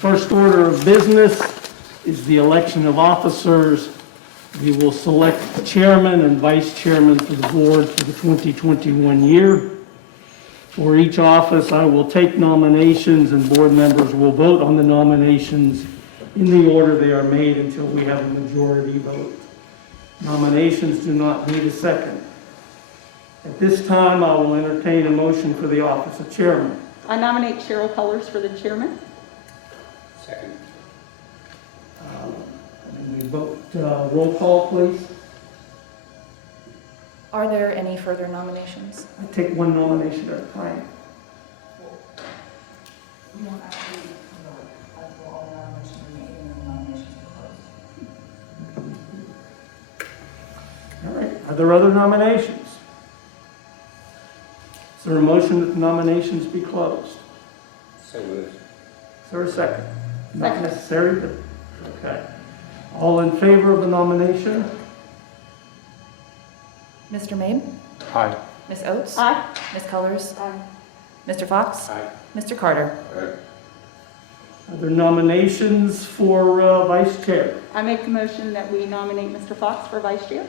First order of business is the election of officers. We will select the chairman and vice chairman for the board for the 2021 year. For each office, I will take nominations and board members will vote on the nominations in the order they are made until we have a majority vote. Nominations do not need a second. At this time, I will entertain a motion for the office of chairman. I nominate Cheryl Cullors for the chairman. Second. And we vote, roll call, please. Are there any further nominations? I take one nomination at a time. You don't actually vote until all the nominations are made and the nominations are closed. All right, are there other nominations? Is there a motion that the nominations be closed? So moved. Is there a second? Not Second. necessary, but, okay. All in favor of the nomination? Mr. Mabe? Aye. Ms. Oates? Aye. Ms. Colors? Aye. Mr. Fox? Aye. Mr. Carter? Aye. Are there nominations for vice chair? I make the motion that we nominate Mr. Fox for vice chair.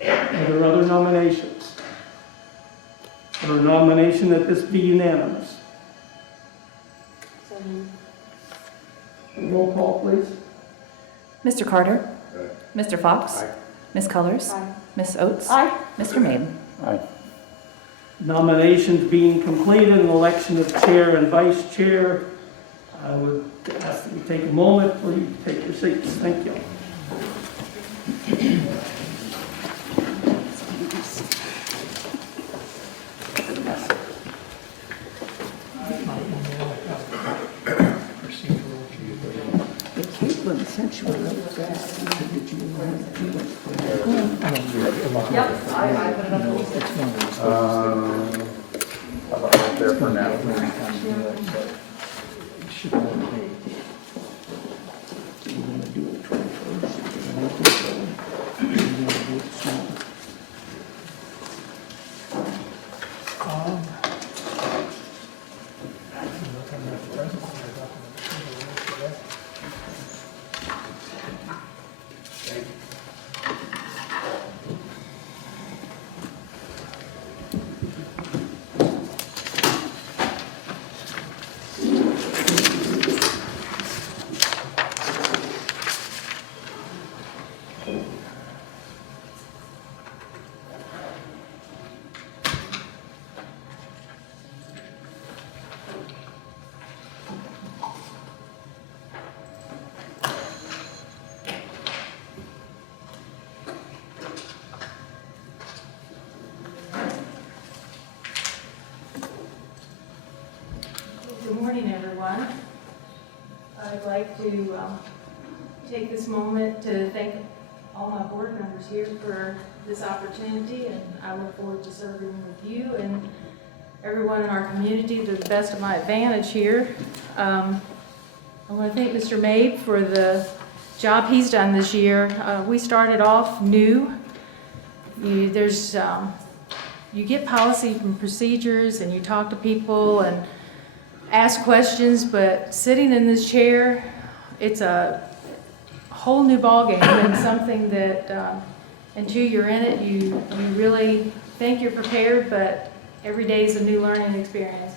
Are there other nominations? Or a nomination that this be unanimous? So moved. Roll call, please. Mr. Carter? Aye. Mr. Fox? Aye. Ms. Colors? Aye. Ms. Oates? Aye. Mr. Mabe? Aye. Nominations being completed, an election of chair and vice chair. I would ask that you take a moment for you to take your seats. Thank you. Caitlin sent you a note back. Did you want to do it? Yep, I put it on the list. How about right there for now? Should have been paid. Do you want to do it 21st? Do you want to do it early? Do you want to do it soon? Good morning, everyone. I'd like to take this moment to thank all my board members here for this opportunity, and I look forward to serving with you and everyone in our community to the best of my advantage here. I want to thank Mr. Mabe for the job he's done this year. We started off new. You get policy and procedures, and you talk to people and ask questions, but sitting in this chair, it's a whole new ballgame and something that until you're in it, you really think you're prepared, but every day is a new learning experience.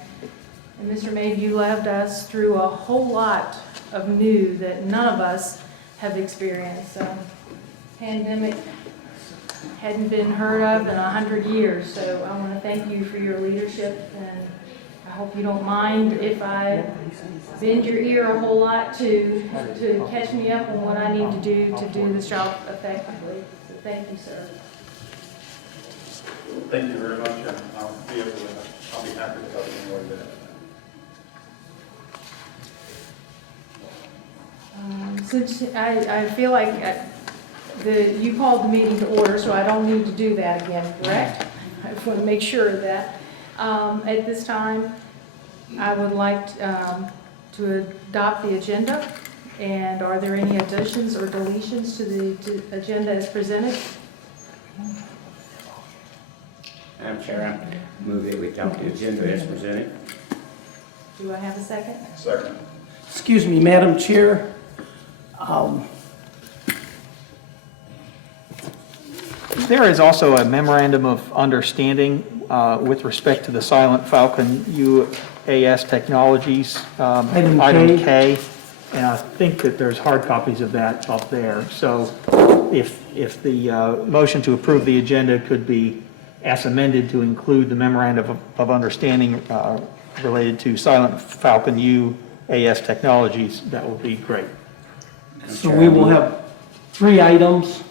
And Mr. Mabe, you led us through a whole lot of new that none of us have experienced. Pandemic hadn't been heard of in 100 years, so I want to thank you for your leadership, and I hope you don't mind if I bend your ear a whole lot to catch me up on what I need to do this job effectively. So thank you, sir. Thank you very much, and I'll be happy to help you more with that. Since I feel like you called the meeting to order, so I don't need to do that again, correct? I just want to make sure of that. At this time, I would like to adopt the agenda. And are there any additions or deletions to the agenda as presented? Madam Chair, I move that we adopt the agenda as presented. Do I have a second? Second. Excuse me, Madam Chair. There is also a memorandum of understanding with respect to the Silent Falcon UAS Technologies, Item item K. K, and I think that there's hard copies of that up there. So if the motion to approve the agenda could be as amended to include the memorandum of understanding related to Silent Falcon UAS Technologies, that would be great. So we will have 3 items.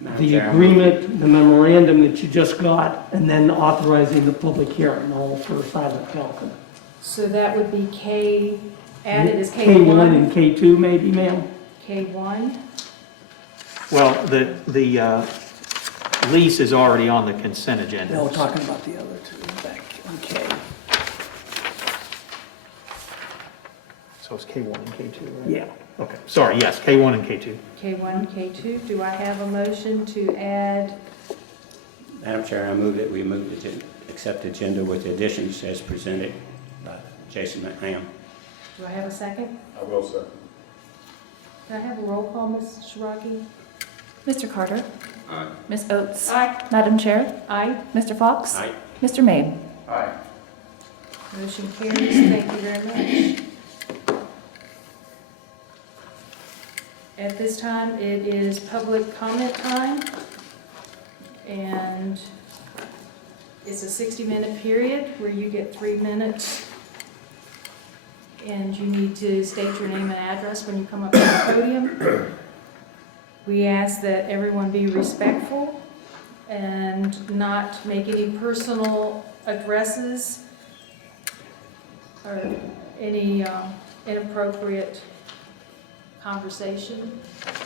Madam The Chair, I agreement, the memorandum that you just got, and then authorizing the public hearing, all for Silent Falcon. So that would be K, added as K1 K1? and K2 maybe, ma'am? K1? Well, the lease is already on the consent agenda. No, we're talking about the other 2 back on K. So it's K1 and K2, right? Yeah. Okay, sorry, yes, K1 and K2. K1, K2. Do I have a motion to add? Madam Chair, I move that we move to accept the agenda with additions as presented by Jason McMahon. Do I have a second? I will second. Can I have a roll call, Ms. Shiraki? Mr. Carter? Aye. Ms. Oates? Aye. Madam Chair? Aye. Mr. Fox? Aye. Mr. Maid? Aye. Motion carries. Thank you very much. At this time, it is public comment time, and it's a 60-minute period where you get 3 minutes, and you need to state your name and address when you come up to the podium. We ask that everyone be respectful and not make any personal addresses or any inappropriate conversation.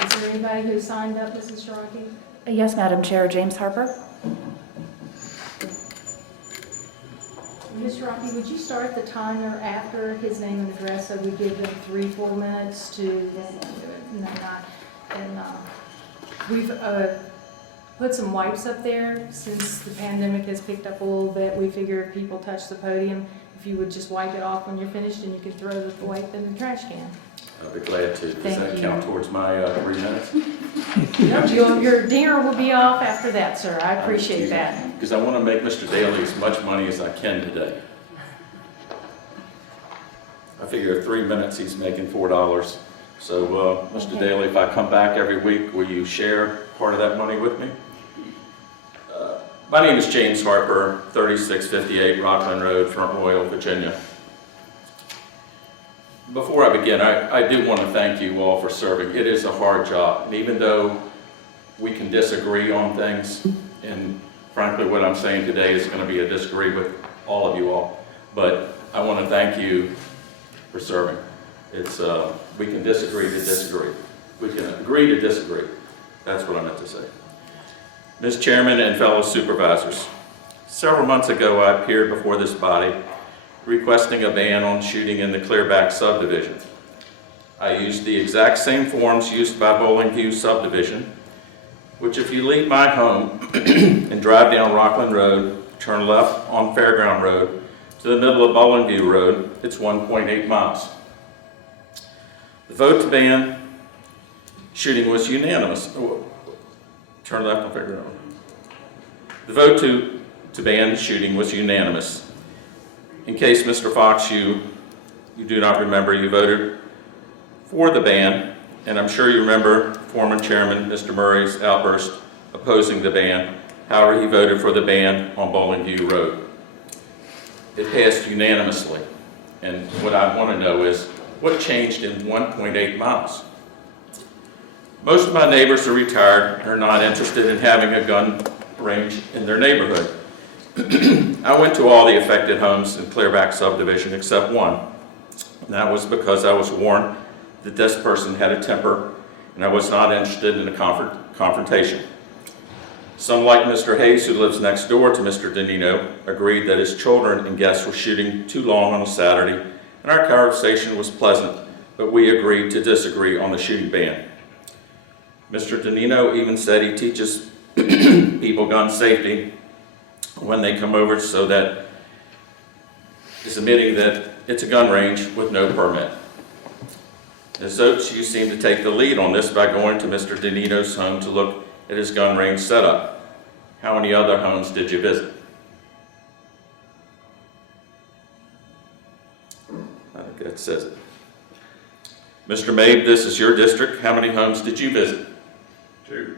Is there anybody who signed up, Mrs. Shiraki? Yes, Madam Chair. James Harper? Ms. Shiraki, would you start the timer after his name and address so we give them 3-4 minutes to... No, not. And we've put some wipes up there since the pandemic has picked up a little bit. We figure if people touch the podium, if you would just wipe it off when you're finished and you can throw the wipe in the trash can. I'll be glad to. Does Thank that you. count towards my 3 minutes? Your dinner will be off after that, sir. I appreciate that. Because I want to make Mr. Daly as much money as I can today. I figure 3 minutes, he's making $4. So, Mr. Okay. Daly, if I come back every week, will you share part of that money with me? My name is James Harper, 3658 Rockland Road, Front Royal, Virginia. Before I begin, I do want to thank you all for serving. It is a hard job, and even though we can disagree on things, and frankly what I'm saying today is going to be a disagree with all of you all, but I want to thank you for serving. It's we can disagree to disagree. We can agree to disagree. That's what I meant to say. Ms. Chairman and fellow supervisors, several months ago I appeared before this body requesting a ban on shooting in the Clearback subdivision. I used the exact same forms used by Bowling View subdivision, which if you leave my home and drive down Rockland Road, turn left on Fairground Road to the middle of Bowling View Road, it's 1.8 miles. The vote to ban shooting was unanimous. Turn left on Fairground Road. The vote to ban shooting was unanimous. In case, Mr. Fox, you do not remember, you voted for the ban, and I'm sure you remember former Chairman Mr. Murray's outburst opposing the ban. However, he voted for the ban on Bowling View Road. It passed unanimously, and what I want to know is, what changed in 1.8 miles? Most of my neighbors are retired and are not interested in having a gun range in their neighborhood. I went to all the affected homes in Clearback subdivision except one. And that was because I was warned that this person had a temper and I was not interested in a confrontation. Some, like Mr. Hayes, who lives next door to Mr. Danino, agreed that his children and guests were shooting too long on a Saturday, and our conversation was pleasant, but we agreed to disagree on the shooting ban. Mr. Danino even said he teaches people gun safety when they come over, so that is admitting that it's a gun range with no permit. Ms. Oates, you seem to take the lead on this by going to Mr. Donito's home to look at his gun range setup. How many other homes did you visit? I think that says it. Mr. Mabe, this is your district. How many homes did you visit? 2.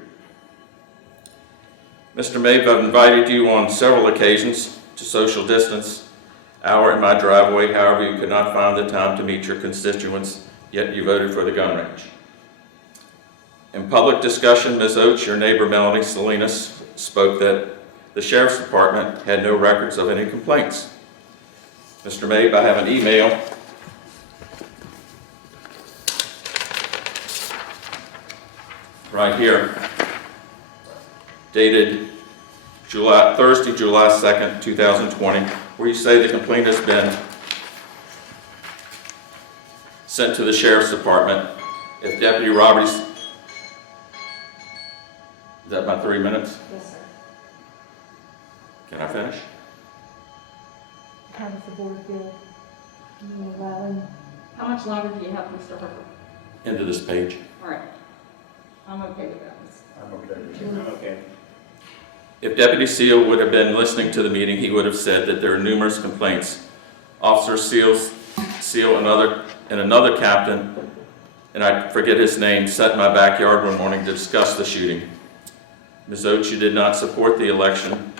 Mr. Mabe, I've invited you on several occasions to social distance hour in my driveway. However, you could not find the time to meet your constituents, yet you voted for the gun range. In public discussion, Ms. Oates, your neighbor Melanie Salinas, spoke that the Sheriff's Department had no records of any complaints. Mr. Mabe, I have an email right here dated Thursday, July 2nd, 2020, where you say the complaint has been sent to the Sheriff's Department. If Deputy Roberts, is that my 3 minutes? Yes, sir. Can I finish? How does the board feel? How much longer do you have, Mr. Harper? Into this page. All right. I'm okay with that. I'm okay with it. I'm okay. If Deputy Seal would have been listening to the meeting, he would have said that there are numerous complaints. Officer Seal and another captain, and I forget his name, sat in my backyard one morning to discuss the shooting. Ms. Oates, you did not support the election.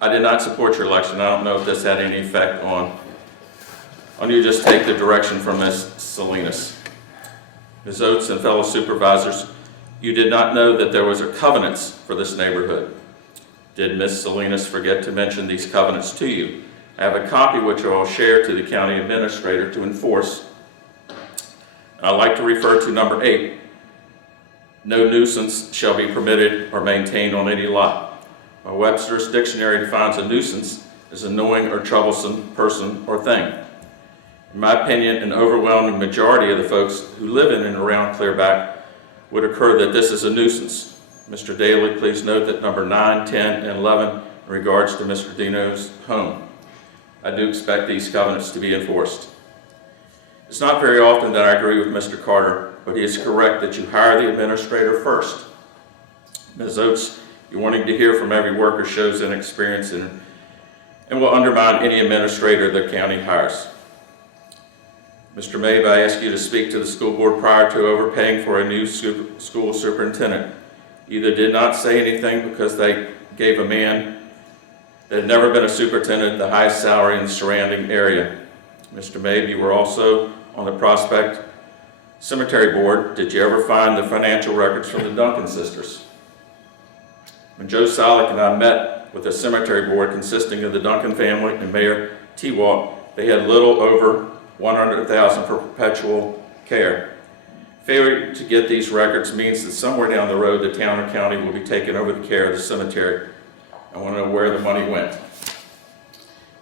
I did not support your election. I don't know if this had any effect on you. Just take the direction from Ms. Salinas. Ms. Oates and fellow supervisors, you did not know that there was a covenants for this neighborhood. Did Ms. Salinas forget to mention these covenants to you? I have a copy which I will share to the county administrator to enforce. And I'd like to refer to number 8. No nuisance shall be permitted or maintained on any lot. My Webster's dictionary defines a nuisance as an annoying or troublesome person or thing. In my opinion, an overwhelming majority of the folks who live in and around Clearback would occur that this is a nuisance. Mr. Daly, please note that number 9, 10, and 11 in regards to Mr. Dino's home. I do expect these covenants to be enforced. It's not very often that I agree with Mr. Carter, but he is correct that you hire the administrator first. Ms. Oates, you're wanting to hear from every worker shows inexperience and will undermine any administrator the county hires. Mr. Mabe, I ask you to speak to the school board prior to overpaying for a new school superintendent. Either did not say anything because they gave a man that had never been a superintendent the highest salary in the surrounding area. Mr. Mabe, you were also on the Prospect Cemetery Board. Did you ever find the financial records from the Duncan sisters? When Joe Salick and I met with the cemetery board consisting of the Duncan family and Mayor T-Walk, they had little over $100,000 for perpetual care. Failure to get these records means that somewhere down the road, the town or county will be taking over the care of the cemetery. I want to know where the money went.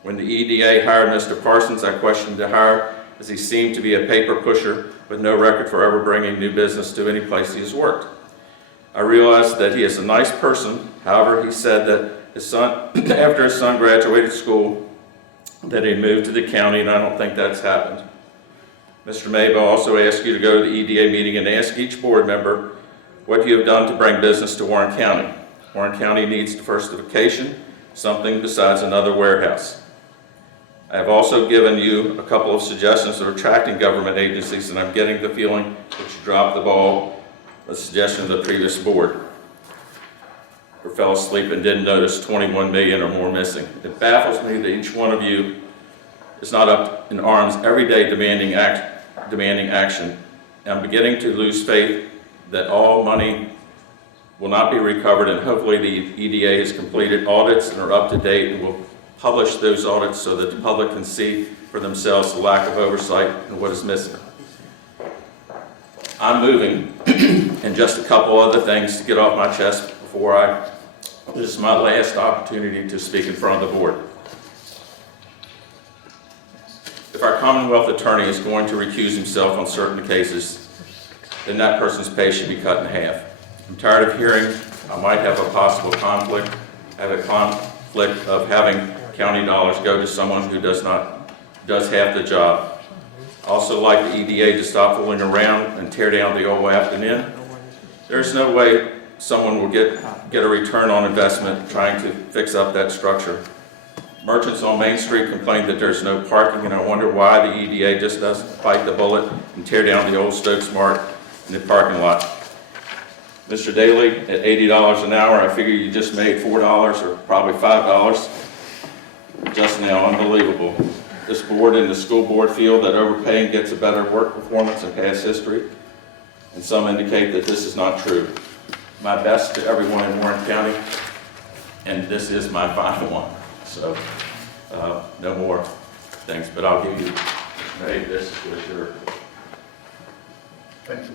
When the EDA hired Mr. Parsons, I questioned the hire as he seemed to be a paper pusher with no record for ever bringing new business to any place he has worked. I realized that he is a nice person. However, he said that his son, after his son graduated school, that he moved to the county, and I don't think that's happened. Mr. Mabe, I'll also ask you to go to the EDA meeting and ask each board member what you have done to bring business to Warren County. Warren County needs diversification, something besides another warehouse. I have also given you a couple of suggestions of attracting government agencies, and I'm getting the feeling that you dropped the ball with the suggestion of the previous board. Or fell asleep and didn't notice 21 million or more missing. It baffles me that each one of you is not up in arms every day demanding action. I'm beginning to lose faith that all money will not be recovered, and hopefully the EDA has completed audits and are up to date and will publish those audits so that the public can see for themselves the lack of oversight and what is missing. I'm moving, and just a couple other things to get off my chest before this is my last opportunity to speak in front of the board. If our Commonwealth attorney is going to recuse himself on certain cases, then that person's pay should be cut in half. I'm tired of hearing I might have a possible conflict, of having county dollars go to someone who does not does half the job. Also like the EDA to stop fooling around and tear down the old Afton Inn. There's no way someone will get a return on investment trying to fix up that structure. Merchants on Main Street complain that there's no parking, and I wonder why the EDA just doesn't bite the bullet and tear down the old Stokes Mart in the parking lot. Mr. Daly, at $80 an hour, I figure you just made $4 or probably $5 just now. Unbelievable. This board and the school board feel that overpaying gets a better work performance in past history, and some indicate that this is not true. My best to everyone in Warren County, and this is my final one. So, no more things, but I'll give you, hey, this was your. Thank you.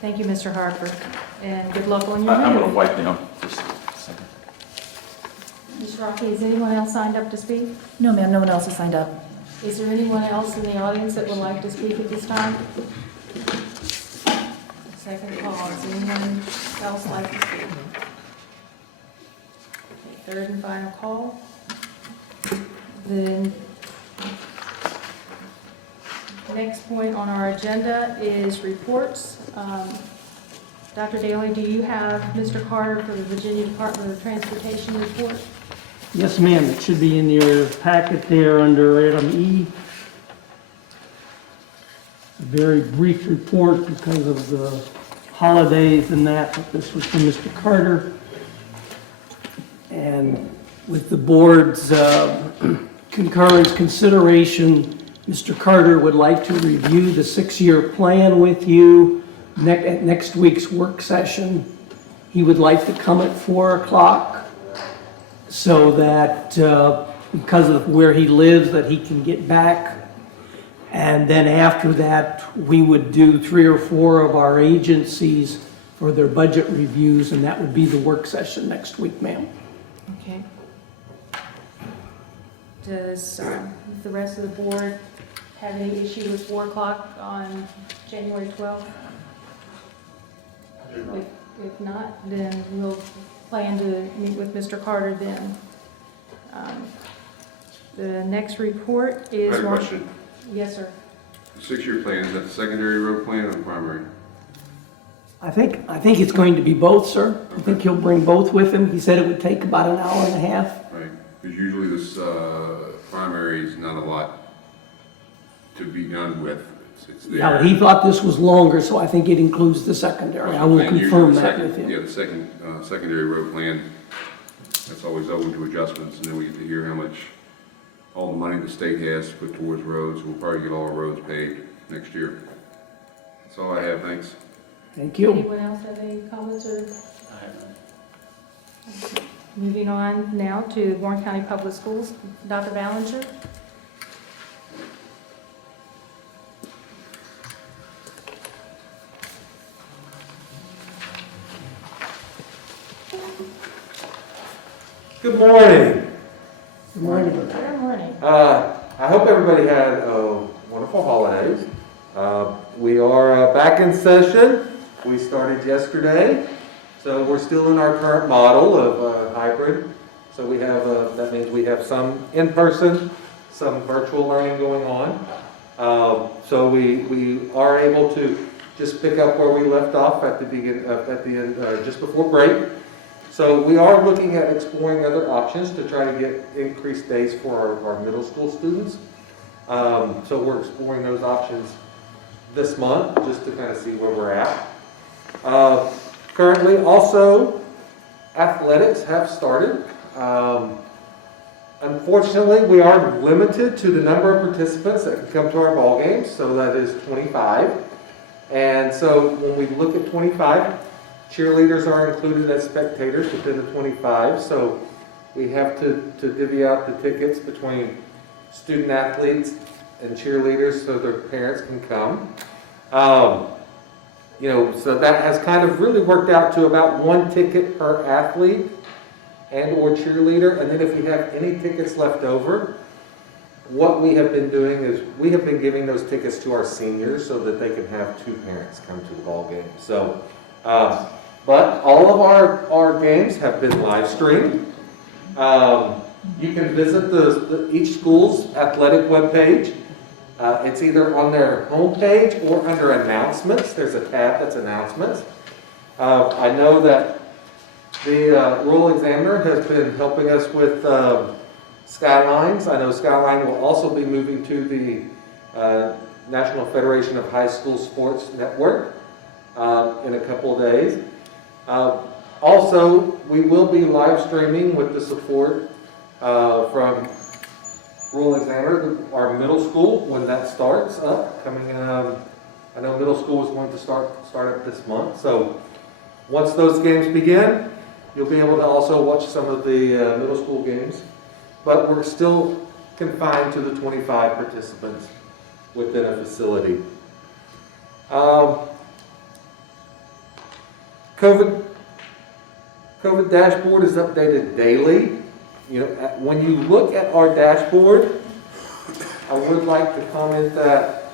Thank you, Mr. Harper, and good luck on your I'm move. going to wipe down just a second. Ms. Rocky, is anyone else signed up to speak? No, ma'am, no one else has signed up. Is there anyone else in the audience that would like to speak at this time? Second call, is anyone else like to speak? Okay, third and final call. The next point on our agenda is reports. Dr. Daly, do you have Mr. Carter for the Virginia Department of Transportation report? Yes, ma'am, it should be in your packet there under item E. A very brief report because of the holidays and that, but this was from Mr. Carter. And with the board's concurrence consideration, Mr. Carter would like to review the 6-year plan with you at next week's work session. He would like to come at 4 o'clock so that because of where he lives, that he can get back. And then after that, we would do 3 or 4 of our agencies for their budget reviews, and that would be the work session next week, ma'am. Okay. Does the rest of the board have any issue with 4 o'clock on January 12th? If not, then we'll plan to meet with Mr. Carter then. The next report is... I have a question. Yes, sir. The 6-year plan, is that the secondary road plan or the primary? I think it's going to be both, sir. I think he'll bring both with him. He said it would take about an hour and a half. Right, because usually this primary is not a lot to be done with. It's there. Now, he thought this was longer, so I think it includes the secondary. I will And usually confirm the that second- with him. Yeah, the secondary road plan, that's always open to adjustments, and then we get to hear how much, all the money the state has to put towards roads. We'll probably get all our roads paid next year. That's all I have, thanks. Thank you. Anyone else have any comments or... Moving on now to Warren County Public Schools. Dr. Ballinger? Good morning. Good morning. Good morning. I hope everybody had wonderful holidays. We are back in session. We started yesterday, so we're still in our current model of hybrid. So we have that means we have some in-person, some virtual learning going on. So we are able to just pick up where we left off at the end, just before break. So we are looking at exploring other options to try to get increased days for our middle school students. So we're exploring those options this month just to kind of see where we're at. Currently also, athletics have started. Unfortunately, we are limited to the number of participants that can come to our ball games, so that is 25. And so when we look at 25, cheerleaders are included as spectators within the 25, so we have to divvy out the tickets between student athletes and cheerleaders so their parents can come. So that has kind of really worked out to about 1 ticket per athlete and or cheerleader, and then if we have any tickets left over, what we have been doing is we have been giving those tickets to our seniors so that they can have 2 parents come to the ball game. So, but all of our games have been live streamed. You can visit each school's athletic webpage. It's either on their homepage or under announcements. There's a tab that's announcements. I know that the rural examiner has been helping us with Skylines. I know Skyline will also be moving to the National Federation of High School Sports Network in a couple of days. Also, we will be live streaming with the support from Rural Examiner, our middle school, when that starts up. I know middle school is going to start up this month. So once those games begin, you'll be able to also watch some of the middle school games. But we're still confined to the 25 participants within a facility. COVID dashboard is updated daily. You know, when you look at our dashboard, I would like to comment that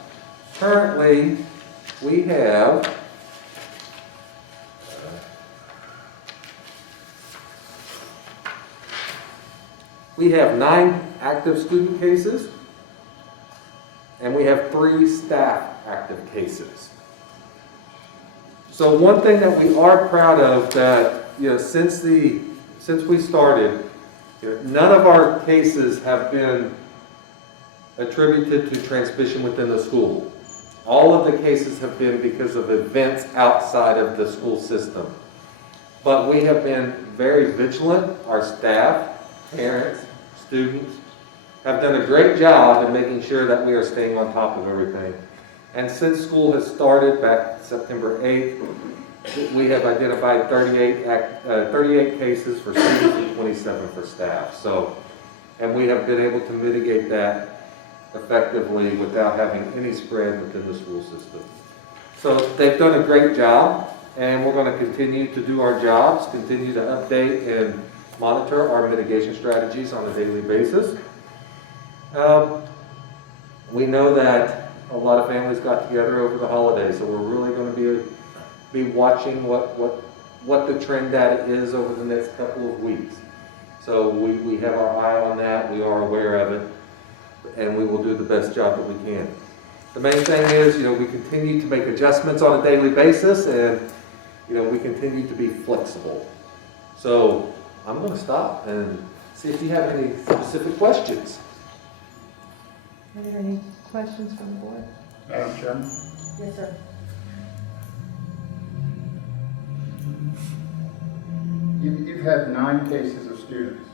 currently we have We have 9 active student cases, and we have 3 staff active cases. So one thing that we are proud of that, you know, since we started, you know, none of our cases have been attributed to transmission within the school. All of the cases have been because of events outside of the school system. But we have been very vigilant. Our staff, parents, students have done a great job in making sure that we are staying on top of everything. And since school has started back September 8th, we have identified 38 cases for students and 27 for staff. So, and we have been able to mitigate that effectively without having any spread within the school system. So they've done a great job, and we're going to continue to do our jobs, continue to update and monitor our mitigation strategies on a daily basis. We know that a lot of families got together over the holidays, so we're really going to be watching what the trend data is over the next couple of weeks. So we have our eye on that, we are aware of it, and we will do the best job that we can. The main thing is, you know, we continue to make adjustments on a daily basis, and, you know, we continue to be flexible. So I'm going to stop and see if you have any specific questions. Are there any questions from the board? Madam Chairman? Yes, sir. You've had 9 cases of students,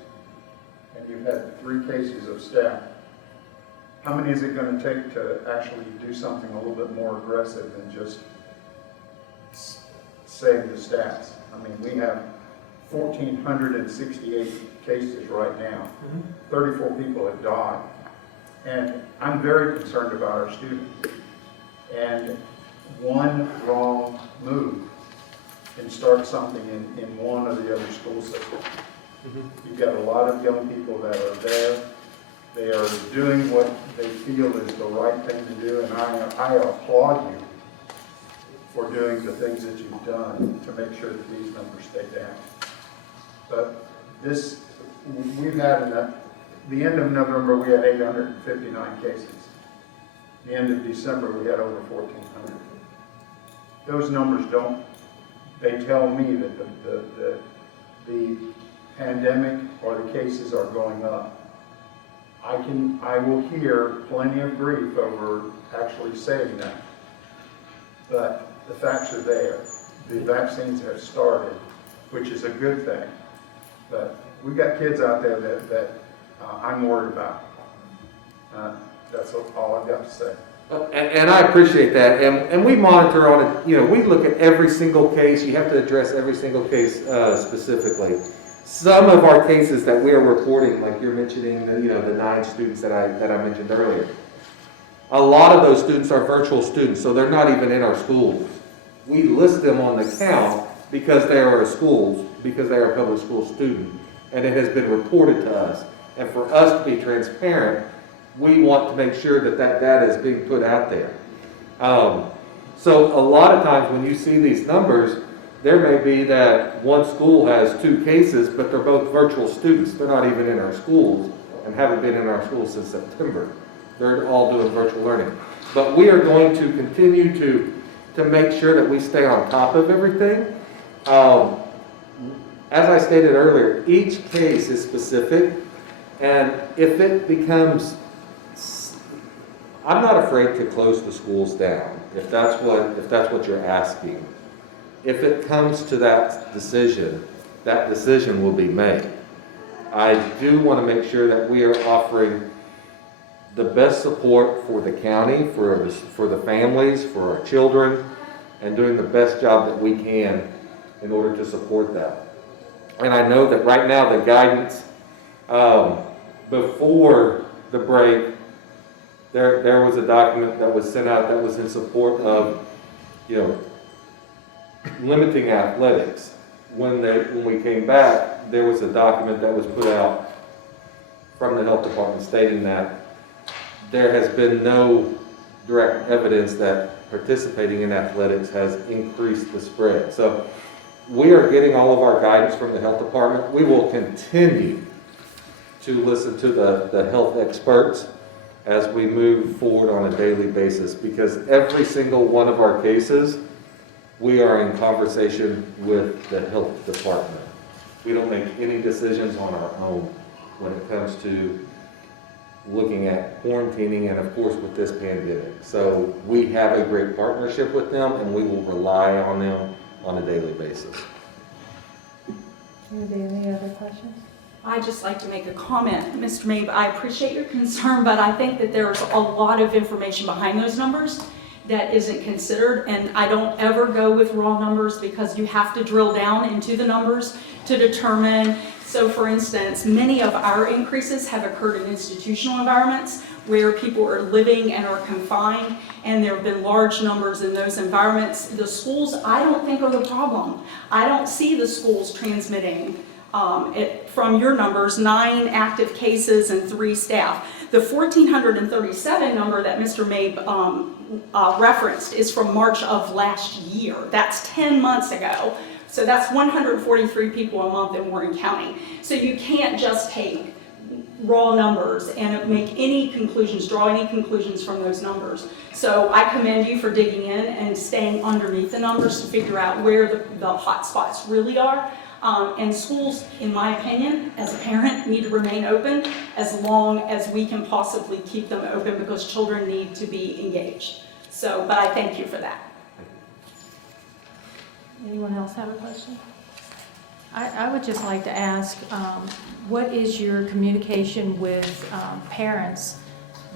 and you've had 3 cases of staff. How many is it going to take to actually do something a little bit more aggressive than just save the stats? I mean, we have 1,468 cases right now. 34 people have died. And I'm very concerned about our students. And one wrong move can start something in one or the other school systems. You've got a lot of young people that are there. They are doing what they feel is the right thing to do, and I applaud you for doing the things that you've done to make sure that these numbers stay down. But this, we've had, at the end of November, we had 859 cases. The end of December, we had over 1,400. Those numbers they tell me that the pandemic or the cases are going up. I will hear plenty of grief over actually saying that. But the facts are there. The vaccines have started, which is a good thing. But we've got kids out there that I'm worried about. That's all I've got to say. And I appreciate that, and we monitor on it. You know, we look at every single case. You have to address every single case specifically. Some of our cases that we are reporting, like you're mentioning, the 9 students that I mentioned earlier. A lot of those students are virtual students, so they're not even in our schools. We list them on the count because they are schools, because they are a public school student, and it has been reported to us. And for us to be transparent, we want to make sure that data is being put out there. So a lot of times when you see these numbers, there may be that one school has 2 cases, but they're both virtual students. They're not even in our schools and haven't been in our schools since September. They're all doing virtual learning. But we are going to continue to make sure that we stay on top of everything. As I stated earlier, each case is specific, and if it becomes, I'm not afraid to close the schools down, if that's what you're asking. If it comes to that decision will be made. I do want to make sure that we are offering the best support for the county, for the families, for our children, and doing the best job that we can in order to support that. And I know that right now the guidance, before the break, there was a document that was sent out that was in support of, limiting athletics. When we came back, there was a document that was put out from the health department stating that there has been no direct evidence that participating in athletics has increased the spread. So we are getting all of our guidance from the health department. We will continue to listen to the health experts as we move forward on a daily basis, because every single one of our cases, we are in conversation with the health department. We don't make any decisions on our own when it comes to looking at quarantining and, of course, with this pandemic. So we have a great partnership with them, and we will rely on them on a daily basis. Are there any other questions? I'd just like to make a comment. Mr. Mabe, I appreciate your concern, but I think that there's a lot of information behind those numbers that isn't considered, and I don't ever go with raw numbers because you have to drill down into the numbers to determine. So for instance, many of our increases have occurred in institutional environments where people are living and are confined, and there have been large numbers in those environments. The schools, I don't think, are the problem. I don't see the schools transmitting from your numbers, 9 active cases and 3 staff. The 1,437 number that Mr. Mabe referenced is from March of last year. That's 10 months ago. So that's 143 people a month in Warren County. So you can't just take raw numbers and make any conclusions, draw any conclusions from those numbers. So I commend you for digging in and staying underneath the numbers to figure out where the hot spots really are. And schools, in my opinion, as a parent, need to remain open as long as we can possibly keep them open, because children need to be engaged. So, but I thank you for that. Anyone else have a question? I would just like to ask, what is your communication with parents?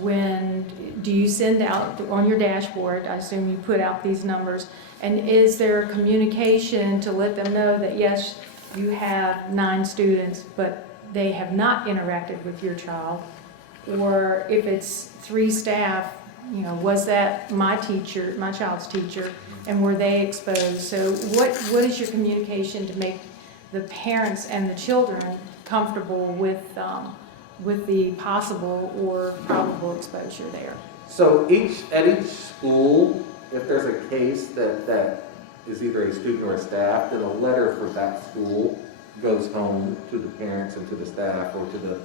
Do you send out on your dashboard, I assume you put out these numbers, and is there communication to let them know that yes, you have 9 students, but they have not interacted with your child? Or if it's 3 staff, was that my child's teacher, and were they exposed? So what is your communication to make the parents and the children comfortable with the possible or probable exposure there? So at each school, if there's a case that is either a student or a staff, then a letter for that school goes home to the parents and to the staff, or to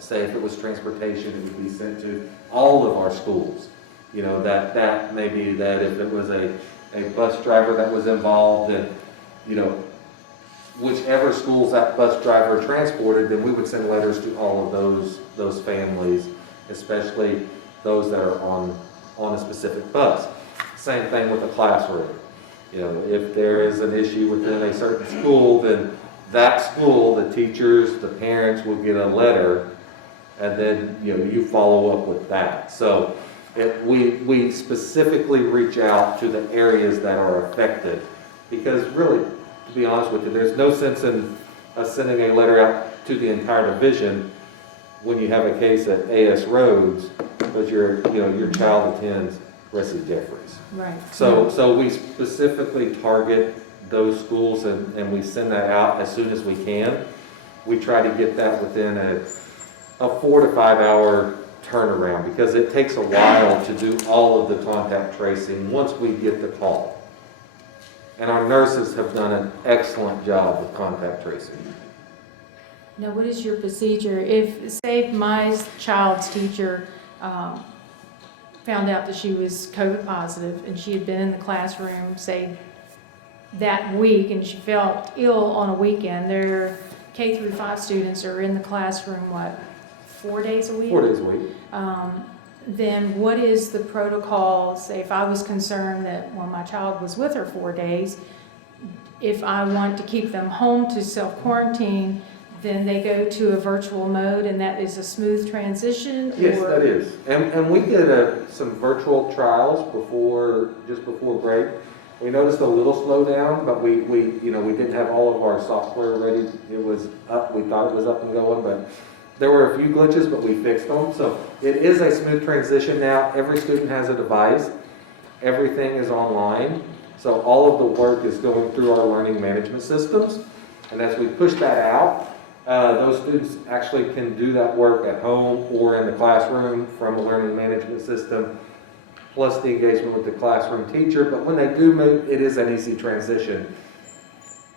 say if it was transportation, it would be sent to all of our schools. That may be that if it was a bus driver that was involved, and whichever schools that bus driver transported, then we would send letters to all of those families, especially those that are on a specific bus. Same thing with a classroom. If there is an issue within a certain school, then that school, the teachers, the parents will get a letter, and then you follow up with that. So we specifically reach out to the areas that are affected, because really, to be honest with you, there's no sense in us sending a letter out to the entire division when you have a case at AS Roads, but your child attends Wesley Jeffries. Right. So we specifically target those schools, and we send that out as soon as we can. We try to get that within a 4 to 5 hour turnaround, because it takes a while to do all of the contact tracing once we get the call. And our nurses have done an excellent job with contact tracing. Now, what is your procedure? If, say, my child's teacher found out that she was COVID positive and she had been in the classroom, say, that week, and she felt ill on a weekend, their K through 5 students are in the classroom, what, 4 days a week? 4 days a week. Then what is the protocol, say if I was concerned that when my child was with her 4 days, if I want to keep them home to self-quarantine, then they go to a virtual mode and that is a smooth transition? Yes, or- that is. And we did some virtual trials just before break. We noticed a little slowdown, but we didn't have all of our software ready. It was up, we thought it was up and going, but there were a few glitches, but we fixed them. So it is a smooth transition now. Every student has a device. Everything is online. So all of the work is going through our learning management systems. And as we push that out, those students actually can do that work at home or in the classroom from a learning management system, plus the engagement with the classroom teacher. But when they do move, it is an easy transition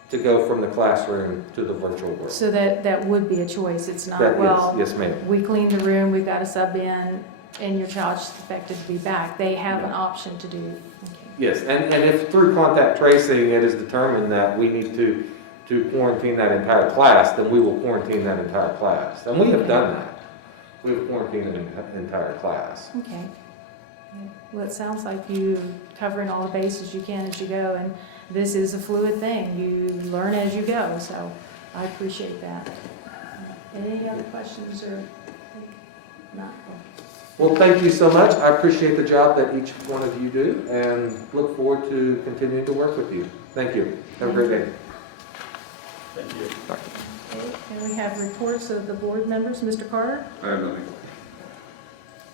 to go from the classroom to the virtual world. So that would be a choice. It's not, That is, well, yes, ma'am. we cleaned the room, we've got a sub in, and your child's expected to be back. They have an option to do. Okay. Yes, and if through contact tracing it is determined that we need to quarantine that entire class, then we will quarantine that entire class. And we have done that. We've quarantined an entire class. Okay. Well, it sounds like you covering all the bases you can as you go, and this is a fluid thing. You learn as you go, so I appreciate that. Any other questions or not? Well, thank you so much. I appreciate the job that each one of you do and look forward to continuing to work with you. Thank you. Have a great day. Thank you. Okay, and we have reports of the board members. Mr. Carter? I have nothing.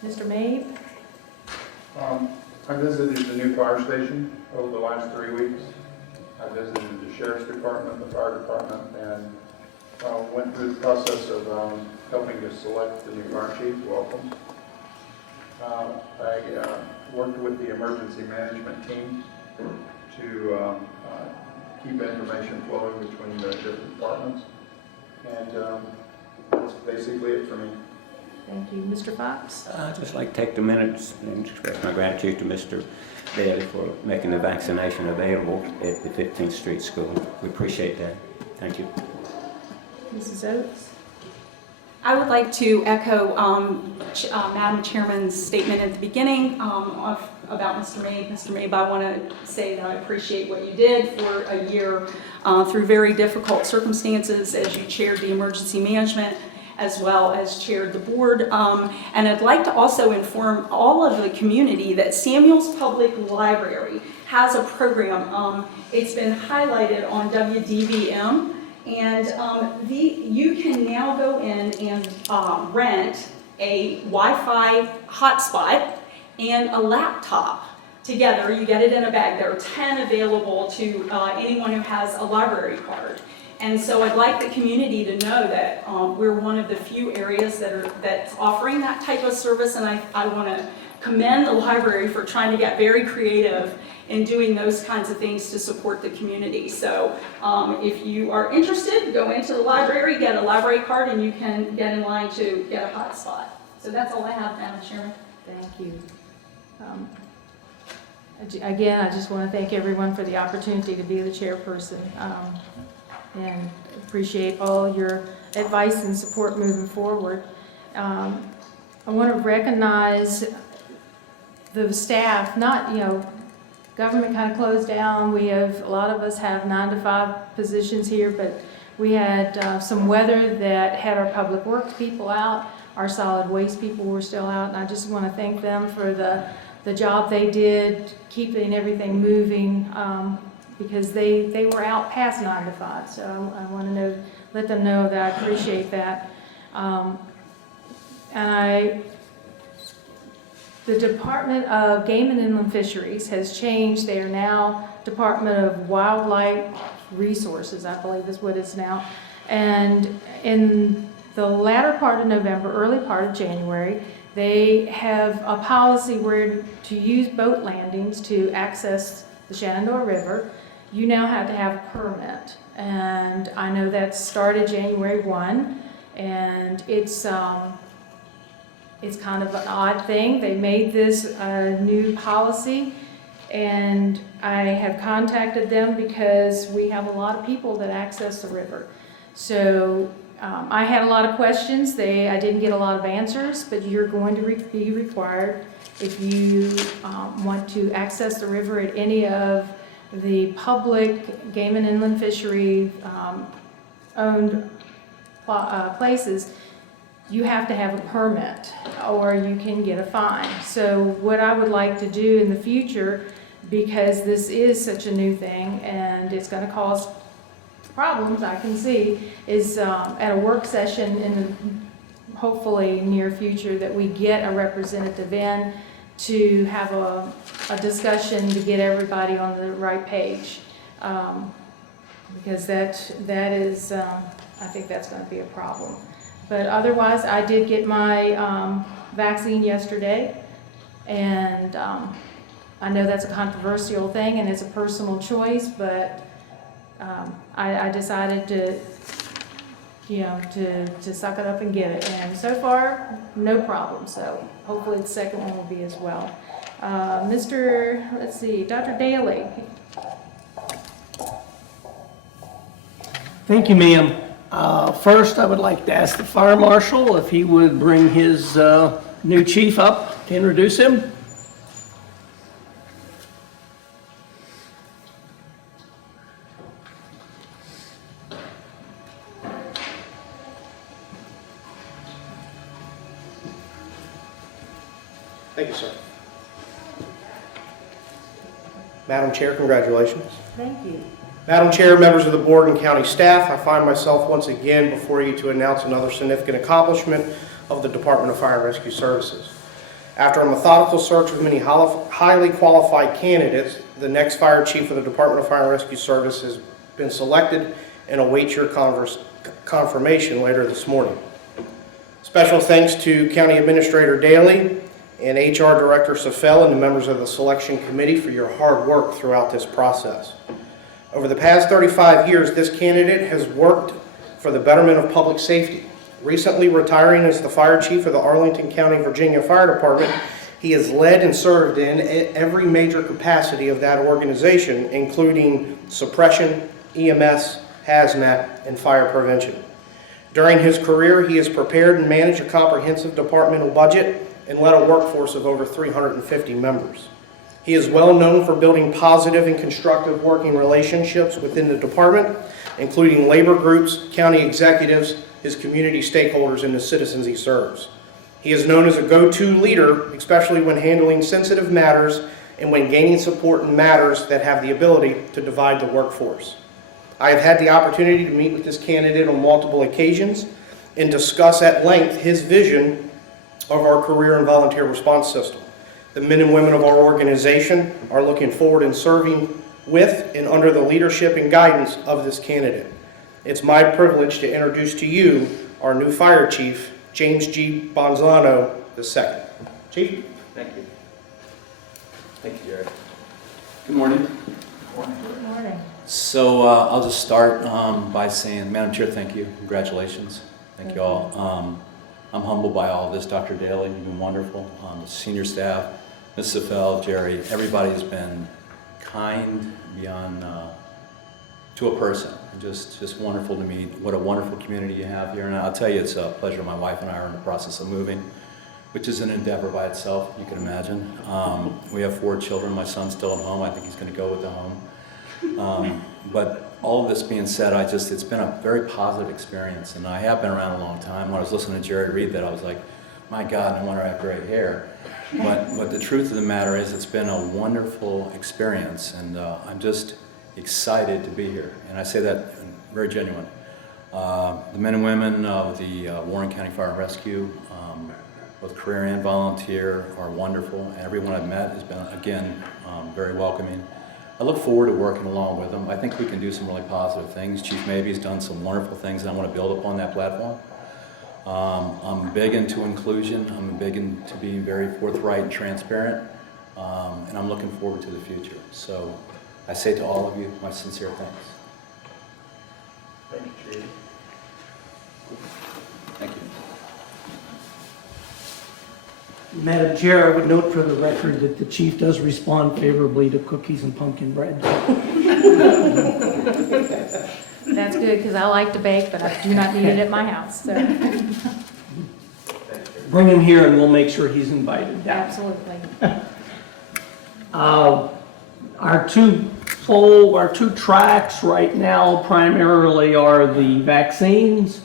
Mr. Mabe? I visited the new fire station over the last 3 weeks. I visited the sheriff's department, the fire department, and went through the process of helping to select the new fire chief. Welcome. I worked with the emergency management team to keep information flowing between the different departments. And that's basically it for me. Thank you. Mr. Fox? I'd just like to take the minutes and express my gratitude to Mr. Bailey for making the vaccination available at the 15th Street School. We appreciate that. Thank you. Mrs. Oates? I would like to echo Madam Chairman's statement at the beginning about Mr. Mabe. Mr. Mabe, I want to say that I appreciate what you did for a year through very difficult circumstances as you chaired the emergency management as well as chaired the board. And I'd like to also inform all of the community that Samuel's Public Library has a program. It's been highlighted on WDVM. And you can now go in and rent a Wi-Fi hotspot and a laptop together. You get it in a bag. There are 10 available to anyone who has a library card. And so I'd like the community to know that we're one of the few areas that's offering that type of service. And I want to commend the library for trying to get very creative in doing those kinds of things to support the community. So if you are interested, go into the library, get a library card, and you can get in line to get a hotspot. So that's all I have, Madam Chairman. Thank you. Again, I just want to thank everyone for the opportunity to be the chairperson and appreciate all your advice and support moving forward. I want to recognize the staff, government kind of closed down. A lot of us have 9 to 5 positions here, but we had some weather that had our public works people out. Our solid waste people were still out, and I just want to thank them for the job they did, keeping everything moving, because they were out past 9 to 5. So I want to let them know that I appreciate that. The Department of Game and Inland Fisheries has changed. They are now Department of Wildlife Resources, I believe is what it's now. And in the latter part of November, early part of January, they have a policy where to use boat landings to access the Shenandoah River. you now have to have a permit. And I know that started January 1, and it's kind of an odd thing. They made this a new policy, and I have contacted them because we have a lot of people that access the river. So I had a lot of questions. I didn't get a lot of answers, but you're going to be required, if you want to access the river at any of the public game and inland fishery owned places, you have to have a permit or you can get a fine. So what I would like to do in the future, because this is such a new thing and it's going to cause problems, I can see, is at a work session in the hopefully near future that we get a representative in to have a discussion to get everybody on the right page. Because that is, I think that's going to be a problem. But otherwise, I did get my vaccine yesterday, and I know that's a controversial thing and it's a personal choice, but I decided to, to suck it up and get it. And so far, no problem. So hopefully the second one will be as well. Dr. Daly. Thank you, ma'am. First, I would like to ask the fire marshal if he would bring his new chief up to introduce him. Thank you, sir. Madam Chair, congratulations. Thank you. Madam Chair, members of the board and county staff, I find myself once again before you to announce another significant accomplishment of the Department of Fire and Rescue Services. After a methodical search of many highly qualified candidates, the next fire chief of the Department of Fire and Rescue Service has been selected and awaits your confirmation later this morning. Special thanks to County Administrator Daly and HR Director Safel and the members of the selection committee for your hard work throughout this process. Over the past 35 years, this candidate has worked for the betterment of public safety. Recently retiring as the fire chief of the Arlington County, Virginia Fire Department, he has led and served in every major capacity of that organization, including suppression, EMS, hazmat, and fire prevention. During his career, he has prepared and managed a comprehensive departmental budget and led a workforce of over 350 members. He is well known for building positive and constructive working relationships within the department, including labor groups, county executives, his community stakeholders, and the citizens he serves. He is known as a go-to leader, especially when handling sensitive matters and when gaining support in matters that have the ability to divide the workforce. I have had the opportunity to meet with this candidate on multiple occasions and discuss at length his vision of our career and volunteer response system. The men and women of our organization are looking forward in serving with and under the leadership and guidance of this candidate. It's my privilege to introduce to you our new fire chief, James G. Bonzano II. Chief? Thank you. Thank you, Jared. Good morning. Good morning. So I'll just start by saying, Madam Chair, thank you. Congratulations. Thank you all. I'm humbled by all of this. Dr. Daly, you've been wonderful. The senior staff, Ms. Safel, Jerry, everybody has been kind beyond to a person. Just wonderful to meet. What a wonderful community you have here. And I'll tell you, it's a pleasure. My wife and I are in the process of moving, which is an endeavor by itself, you can imagine. We have 4 children. My son's still at home. I think he's going to go with the home. But all of this being said, it's been a very positive experience. And I have been around a long time. When I was listening to Jerry read that, I was like, my God, no wonder I have gray hair. But the truth of the matter is it's been a wonderful experience. And I'm just excited to be here. And I say that very genuine. The men and women of the Warren County Fire and Rescue, both career and volunteer, are wonderful. Everyone I've met has been, again, very welcoming. I look forward to working along with them. I think we can do some really positive things. Chief Mabey's done some wonderful things, and I want to build upon that platform. I'm big into inclusion. I'm big into being very forthright and transparent, and I'm looking forward to the future. So I say to all of you, my sincere thanks. Thank you, Chief. Thank you. Madam Chair, I would note for the record that the chief does respond favorably to cookies and pumpkin bread. That's good, because I like to bake, but I do not eat it at my house, so Bring him here and we'll make sure he's invited down. absolutely. Our two tracks right now primarily are the vaccines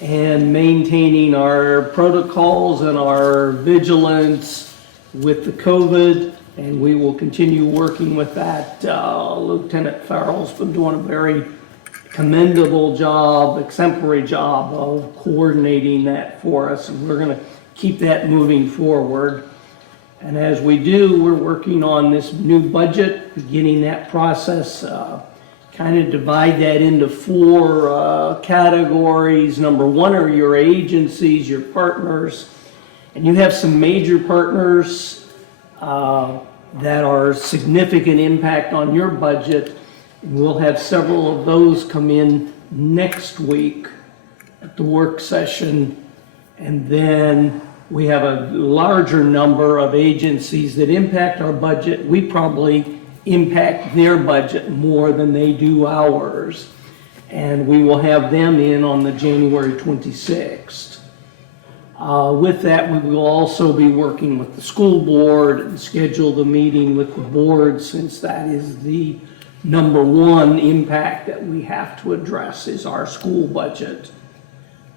and maintaining our protocols and our vigilance with the COVID, and we will continue working with that. Lieutenant Farrell's been doing a very commendable job, exemplary job of coordinating that for us, and we're going to keep that moving forward. And as we do, we're working on this new budget, beginning that process, kind of divide that into four categories. Number one are your agencies, your partners, and you have some major partners that are significant impact on your budget. And we'll have several of those come in next week at the work session. And then we have a larger number of agencies that impact our budget. We probably impact their budget more than they do ours. And we will have them in on the January 26th. With that, we will also be working with the school board and schedule the meeting with the board, since that is the number one impact that we have to address is our school budget.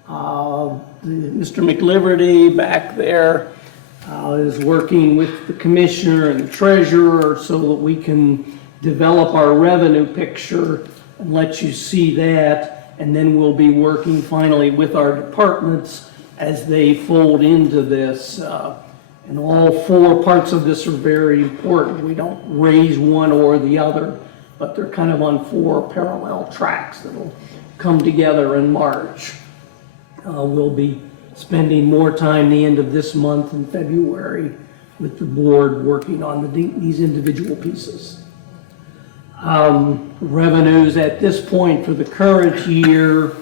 Mr. McLiverty back there is working with the commissioner and the treasurer so that we can develop our revenue picture and let you see that. And then we'll be working finally with our departments as they fold into this. And all four parts of this are very important. We don't raise one or the other, but they're kind of on four parallel tracks that'll come together in March. We'll be spending more time the end of this month in February with the board working on these individual pieces. Revenues at this point for the current year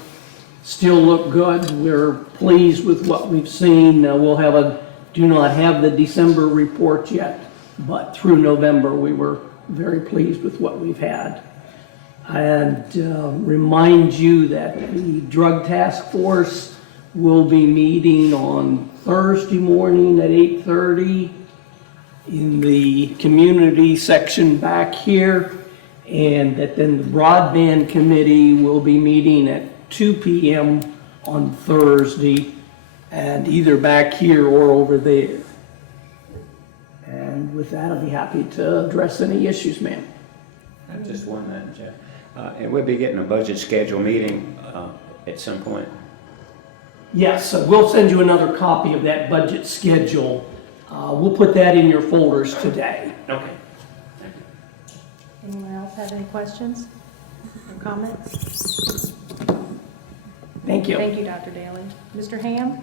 still look good. We're pleased with what we've seen. Do not have the December report yet, but through November we were very pleased with what we've had. And remind you that the drug task force will be meeting on Thursday morning at 8:30 in the community section back here, and that then the broadband committee will be meeting at 2 p.m. on Thursday, and either back here or over there. And with that, I'll be happy to address any issues, ma'am. I just one, Madam Chair. And we'll be getting a budget schedule meeting at some point. Yes, so we'll send you another copy of that budget schedule. We'll put that in your folders today. Okay. Anyone else have any questions or comments? Thank you. Thank you, Dr. Daly. Mr. Ham?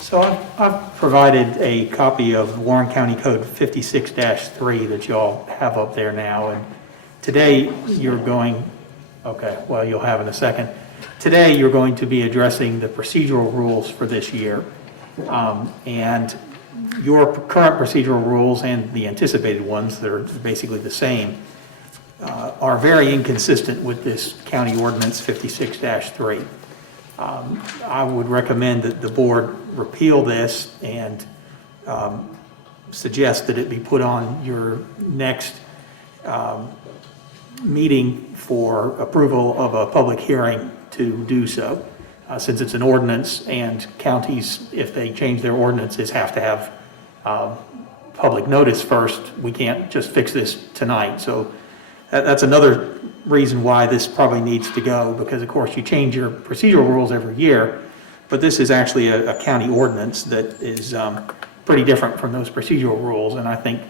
So I've provided a copy of Warren County Code 56-3 that y'all have up there now. And today you're going, okay, well, you'll have in a second. Today you're going to be addressing the procedural rules for this year. And your current procedural rules and the anticipated ones that are basically the same are very inconsistent with this county ordinance 56-3. I would recommend that the board repeal this and suggest that it be put on your next meeting for approval of a public hearing to do so. Since it's an ordinance and counties, if they change their ordinances, have to have public notice first, we can't just fix this tonight. So that's another reason why this probably needs to go, because of course you change your procedural rules every year, but this is actually a county ordinance that is pretty different from those procedural rules, and I think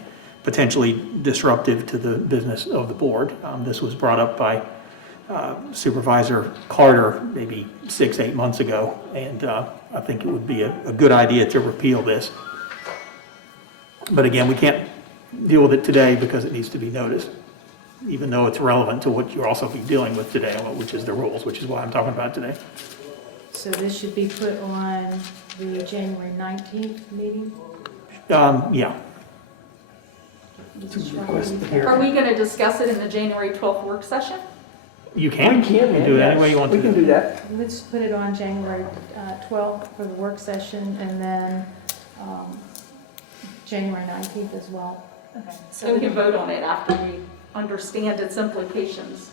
potentially disruptive to the business of the board. This was brought up by Supervisor Carter maybe 6-8 months ago, and I think it would be a good idea to repeal this. But again, we can't deal with it today because it needs to be noticed. even though it's relevant to what you'll also be dealing with today, which is the rules, which is what I'm talking about today. So this should be put on the January 19th meeting? Yeah. Are we going to discuss it in the January 12th work session? You can. We can, You do it any way you want to. We can do that. Let's put it on January 12th for the work session, and then January 19th as well. Okay. So we can vote on it after we understand its implications.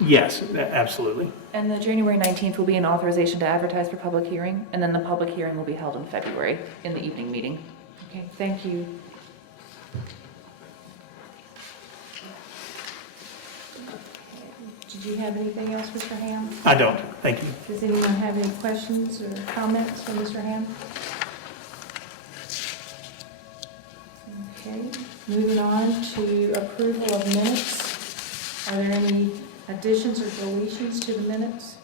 Yes, absolutely. And the January 19th will be an authorization to advertise for public hearing, and then the public hearing will be held in February in the evening meeting. Okay, thank you. Did you have anything else, Mr. Ham? I don't. Thank you. Does anyone have any questions or comments for Mr. Ham? Okay, moving on to approval of minutes. Are there any additions or deletions to the minutes?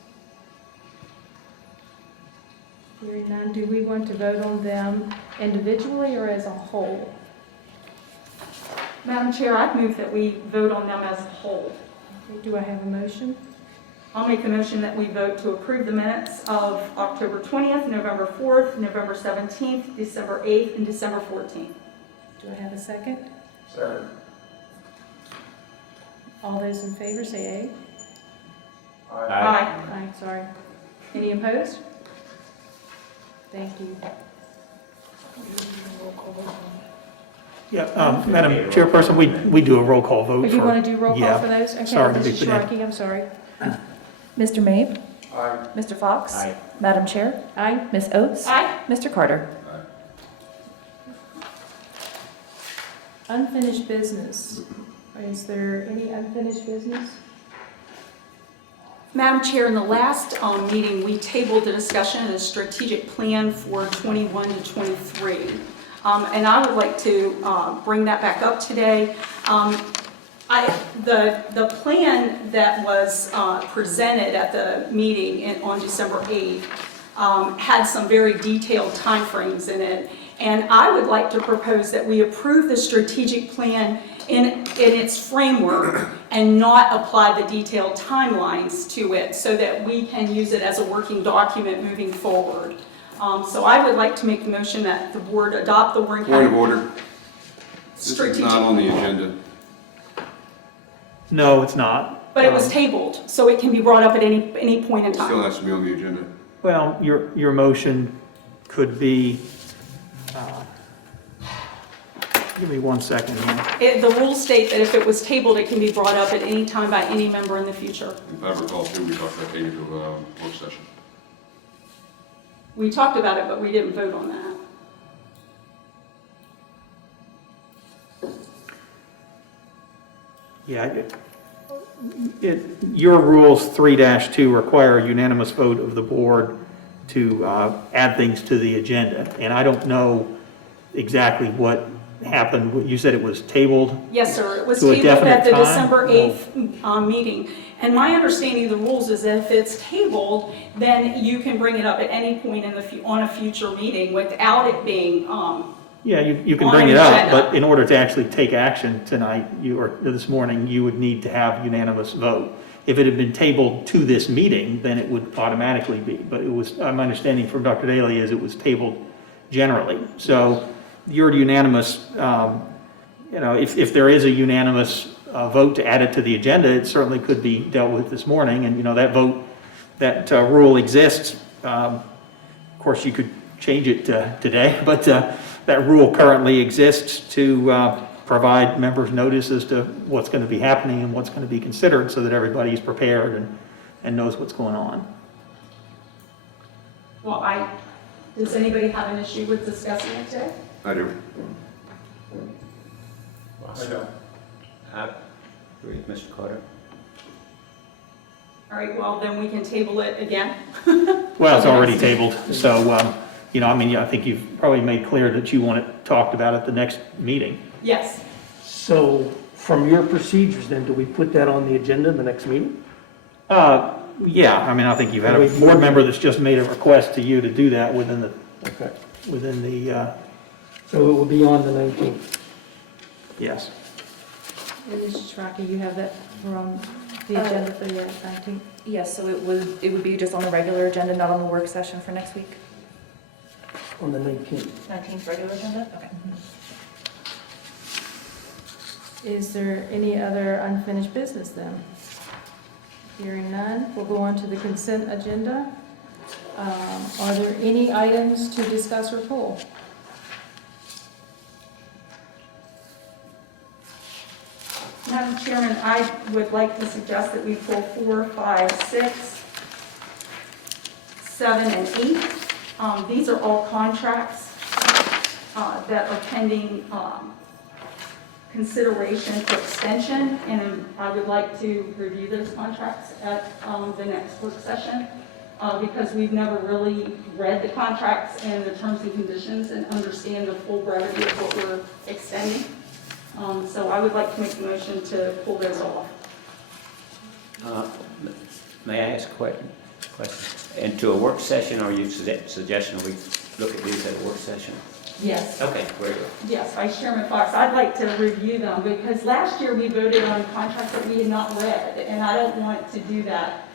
Hearing none, do we want to vote on them individually or as a whole? Madam Chair, I'd move that we vote on them as a whole. Okay, do I have a motion? I'll make a motion that we vote to approve the minutes of October 20th, November 4th, November 17th, December 8th, and December 14th. Do I have a second? Second. All those in favor say Aye. Aye. aye. Aye, sorry. Any opposed? Thank you. Yeah, Madam Chairperson, we do a roll call vote. Oh, you want to do roll call yeah. for those? Okay, Sorry to Mrs. be pedantic. Sharkey, I'm sorry. Mr. Mabe? Aye. Mr. Fox? Aye. Madam Chair? Aye. Ms. Oates? Aye. Mr. Carter? Unfinished business. Is there any unfinished business? Madam Chair, in the last meeting, we tabled the discussion of the strategic plan for 21 to 23. And I would like to bring that back up today. The plan that was presented at the meeting on December 8th had some very detailed timeframes in it. And I would like to propose that we approve the strategic plan in its framework and not apply the detailed timelines to it so that we can use it as a working document moving forward. So I would like to make the motion that the board adopt the Warren Point of County order. This is not on the agenda. No, it's not. But it was tabled, so it can be brought up at any point in It still time. has to be on the agenda. Well, your motion could be, give me 1 second here. The rules state that if it was tabled, it can be brought up at any time by any member in the future. If I recall too, we talked about taking it to a work session. We talked about it, but we didn't vote on that. Yeah, your rules 3-2 require a unanimous vote of the board to add things to the agenda. And I don't know exactly what happened. You said it was tabled? Yes, sir. It was To a tabled at the definite time? December 8th meeting. And my understanding of the rules is that if it's tabled, then you can bring it up at any point on a future meeting without it being, Yeah, you can On bring an it up, agenda. but in order to actually take action tonight, or this morning, you would need to have unanimous vote. If it had been tabled to this meeting, then it would automatically be, but it was, my understanding from Dr. Daly is it was tabled generally. So your unanimous, if there is a unanimous vote to add it to the agenda, it certainly could be dealt with this morning, and, that vote, that rule exists. Of course, you could change it today, but that rule currently exists to provide members notice as to what's going to be happening and what's going to be considered so that everybody's prepared and knows what's going on. well, does anybody have an issue with discussing it today? I do. I don't. I agree with Mr. Carter. All right, well, then we can table it again. Well, it's already tabled, so, I think you've probably made clear that you want it talked about at the next meeting. Yes. So from your procedures then, do we put that on the agenda the next meeting? Yeah, I think you've had a board member that's just made a request to you to do that within the, Okay. within the, So it will be on the 19th. yes. And Mrs. Shraki, you have that from the agenda for the 19th? Yes, so it would be just on the regular agenda, not on the work session for next week? On the 19th. 19th regular agenda? Okay. Is there any other unfinished business then? Hearing none, we'll go on to the consent agenda. Are there any items to discuss or pull? Madam Chairman, I would like to suggest that we pull 4, 5, 6, 7, and 8. These are all contracts that are pending consideration for extension, and I would like to review those contracts at the next work session because we've never really read the contracts and the terms and conditions and understand the full brevity of what we're extending. So I would like to make a motion to pull those off. May I ask a question? Into a work session, or are you suggesting we look at these at a work session? Yes. Okay, very good. Yes, Vice Chairman Fox, I'd like to review them because last year we voted on contracts that we had not read, and I don't want to do that.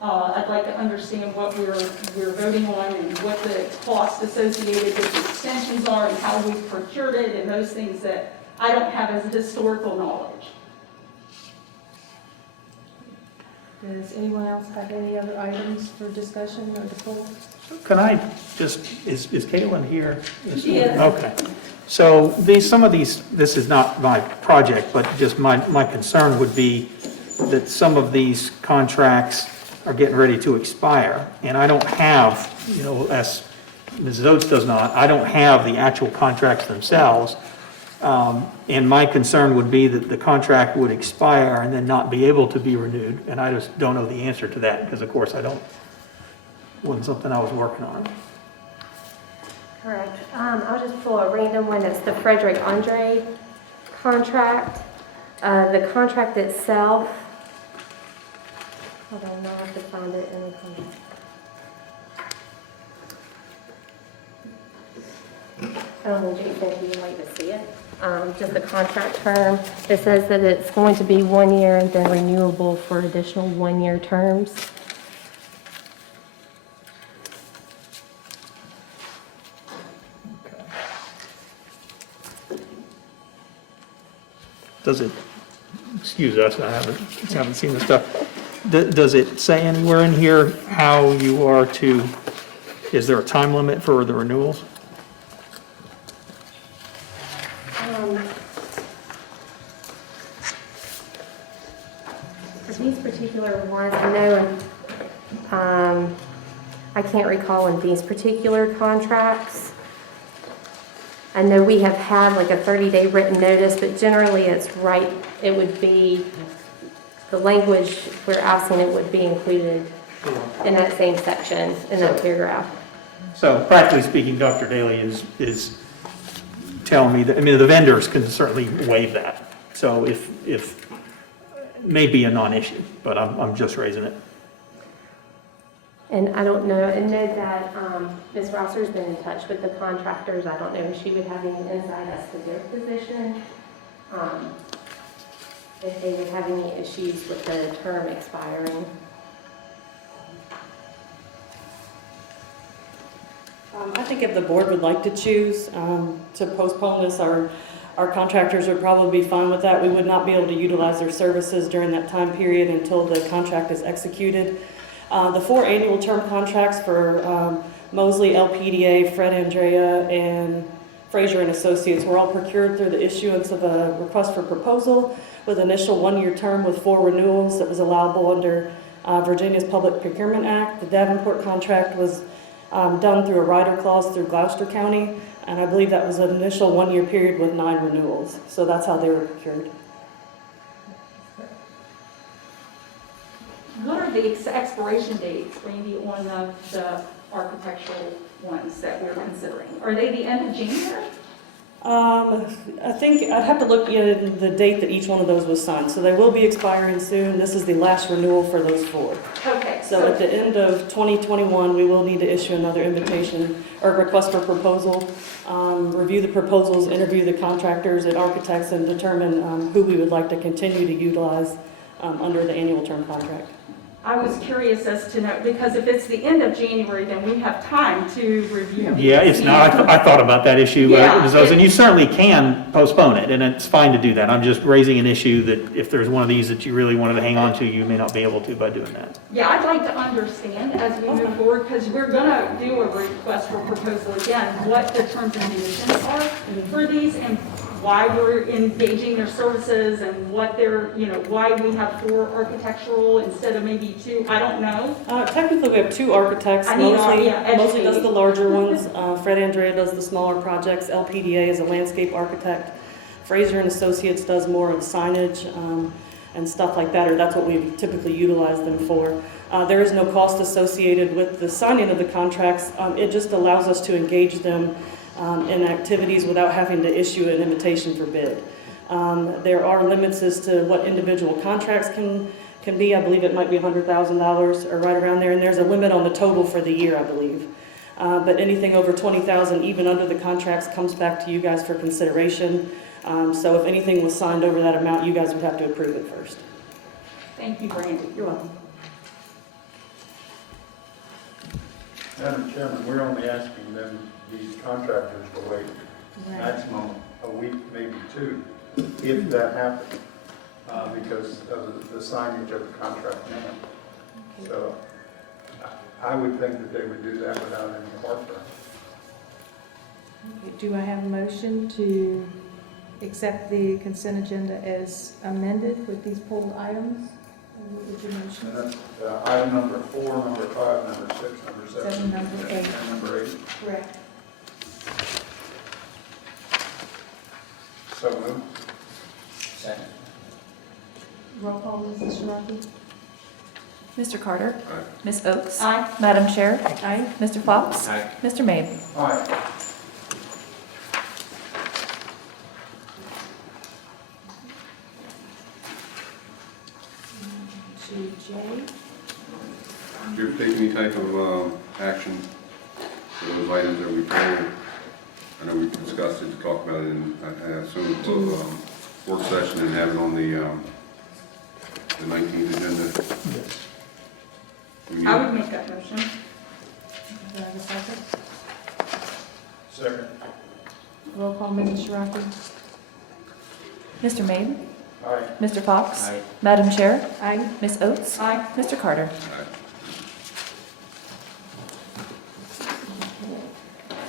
I'd like to understand what we're voting on and what the costs associated with the extensions are and how we've procured it and those things that I don't have as historical knowledge. Does anyone else have any other items for discussion or to pull? Can I just, is Caitlin here? Yes. Okay. So some of these, this is not my project, but just my concern would be that some of these contracts are getting ready to expire. And I don't have, as Mrs. Oates does not, I don't have the actual contracts themselves. And my concern would be that the contract would expire and then not be able to be renewed. And I just don't know the answer to that because, of course, wasn't something I was working on. Correct. I'll just pull a random one. That's the Frederick Andre contract. The contract itself, hold on, I'll have to find it in the contract. Jason, if you'd like to see it. Just the contract term. It says that it's going to be 1 year and then renewable for additional 1-year terms. Does it, excuse us, I haven't seen the stuff. Does it say anywhere in here how you are to, is there a time limit for the renewals? For these particular ones, I know, I can't recall in these particular contracts. I know we have had like a 30-day written notice, but generally it's right, it would be, the language where I've seen it would be included in that same section, in that paragraph. So practically speaking, Dr. Daly is telling me that, the vendors can certainly waive that. So if it may be a non-issue, but I'm just raising it. And I don't know, and know that Ms. Rosser's been in touch with the contractors. I don't know if she would have any insight as to their position, if they would have any issues with the term expiring. I think if the board would like to choose to postpone this, our contractors would probably be fine with that. We would not be able to utilize their services during that time period until the contract is executed. The 4 annual term contracts for Mosley, LPDA, Fred Andrea, and Fraser and Associates were all procured through the issuance of a request for proposal with initial 1-year term with 4 renewals that was allowable under Virginia's Public Procurement Act. The Davenport contract was done through a rider clause through Gloucester County, and I believe that was an initial 1-year period with 9 renewals. So that's how they were procured. What are the expiration dates, Randy, on the architectural ones that we're considering? Are they the end of January? I think I'd have to look at the date that each one of those was signed. So they will be expiring soon. This is the last renewal for those 4. Okay, So at the end of 2021, we will need to issue another invitation or request for proposal, review the proposals, interview the contractors and architects, and determine who we would like to continue to utilize under the annual term contract. I was curious as to know, because if it's the end of January, then we have time to review. Yeah, it's not, I thought about that issue, Yeah, and you certainly can postpone it, and it's fine to do that. I'm just raising an issue that if there's one of these that you really wanted to hang on to, you may not be able to by doing that. Yeah, I'd like to understand as we move forward, because we're gonna do a request for proposal again, what the terms and conditions are for these and why we're engaging their services and what they're, why we have 4 architectural instead of maybe 2, I don't know. Technically, we have 2 architects. Mostly does the larger ones. Fred Andrea does the smaller projects. LPDA is a landscape architect. Fraser and Associates does more of signage and stuff like that, or that's what we typically utilize them for. There is no cost associated with the signing of the contracts. It just allows us to engage them in activities without having to issue an invitation for bid. There are limits as to what individual contracts can be. I believe it might be $100,000 or right around there, and there's a limit on the total for the year, I believe. But anything over $20,000, even under the contracts, comes back to you guys for consideration. So if anything was signed over that amount, you guys would have to approve it first. Thank you, Brandy. You're welcome. Madam Chairman, we're only asking them, these contractors, to wait maximum a week, maybe 2, if that happens, because of the signage of the contract now. So I would think that they would do that without any heartburn. Okay, do I have a motion to accept the consent agenda as amended with these pulled items? What would your motion? And that's item number 4, number 5, number 6, number 7, Number 8. and number 8. Correct. So moved. Second. Roll call, Mrs. Sharkey? Mr. Carter? Aye. Ms. Oaks? Aye. Madam Chair? Aye. Mr. Fox? Aye. Mr. Mabe? Aye. To J. Do you take any type of action for those items that we pulled? I know we discussed it, talked about it, and I assume work session and have it on the 19th agenda. I would make that motion. Do I have a second? Second. Roll call, Mrs. Sharkey? Mr. Mabe? Aye. Mr. Fox? Aye. Madam Chair? Aye. Ms. Oats? Aye. Mr. Carter?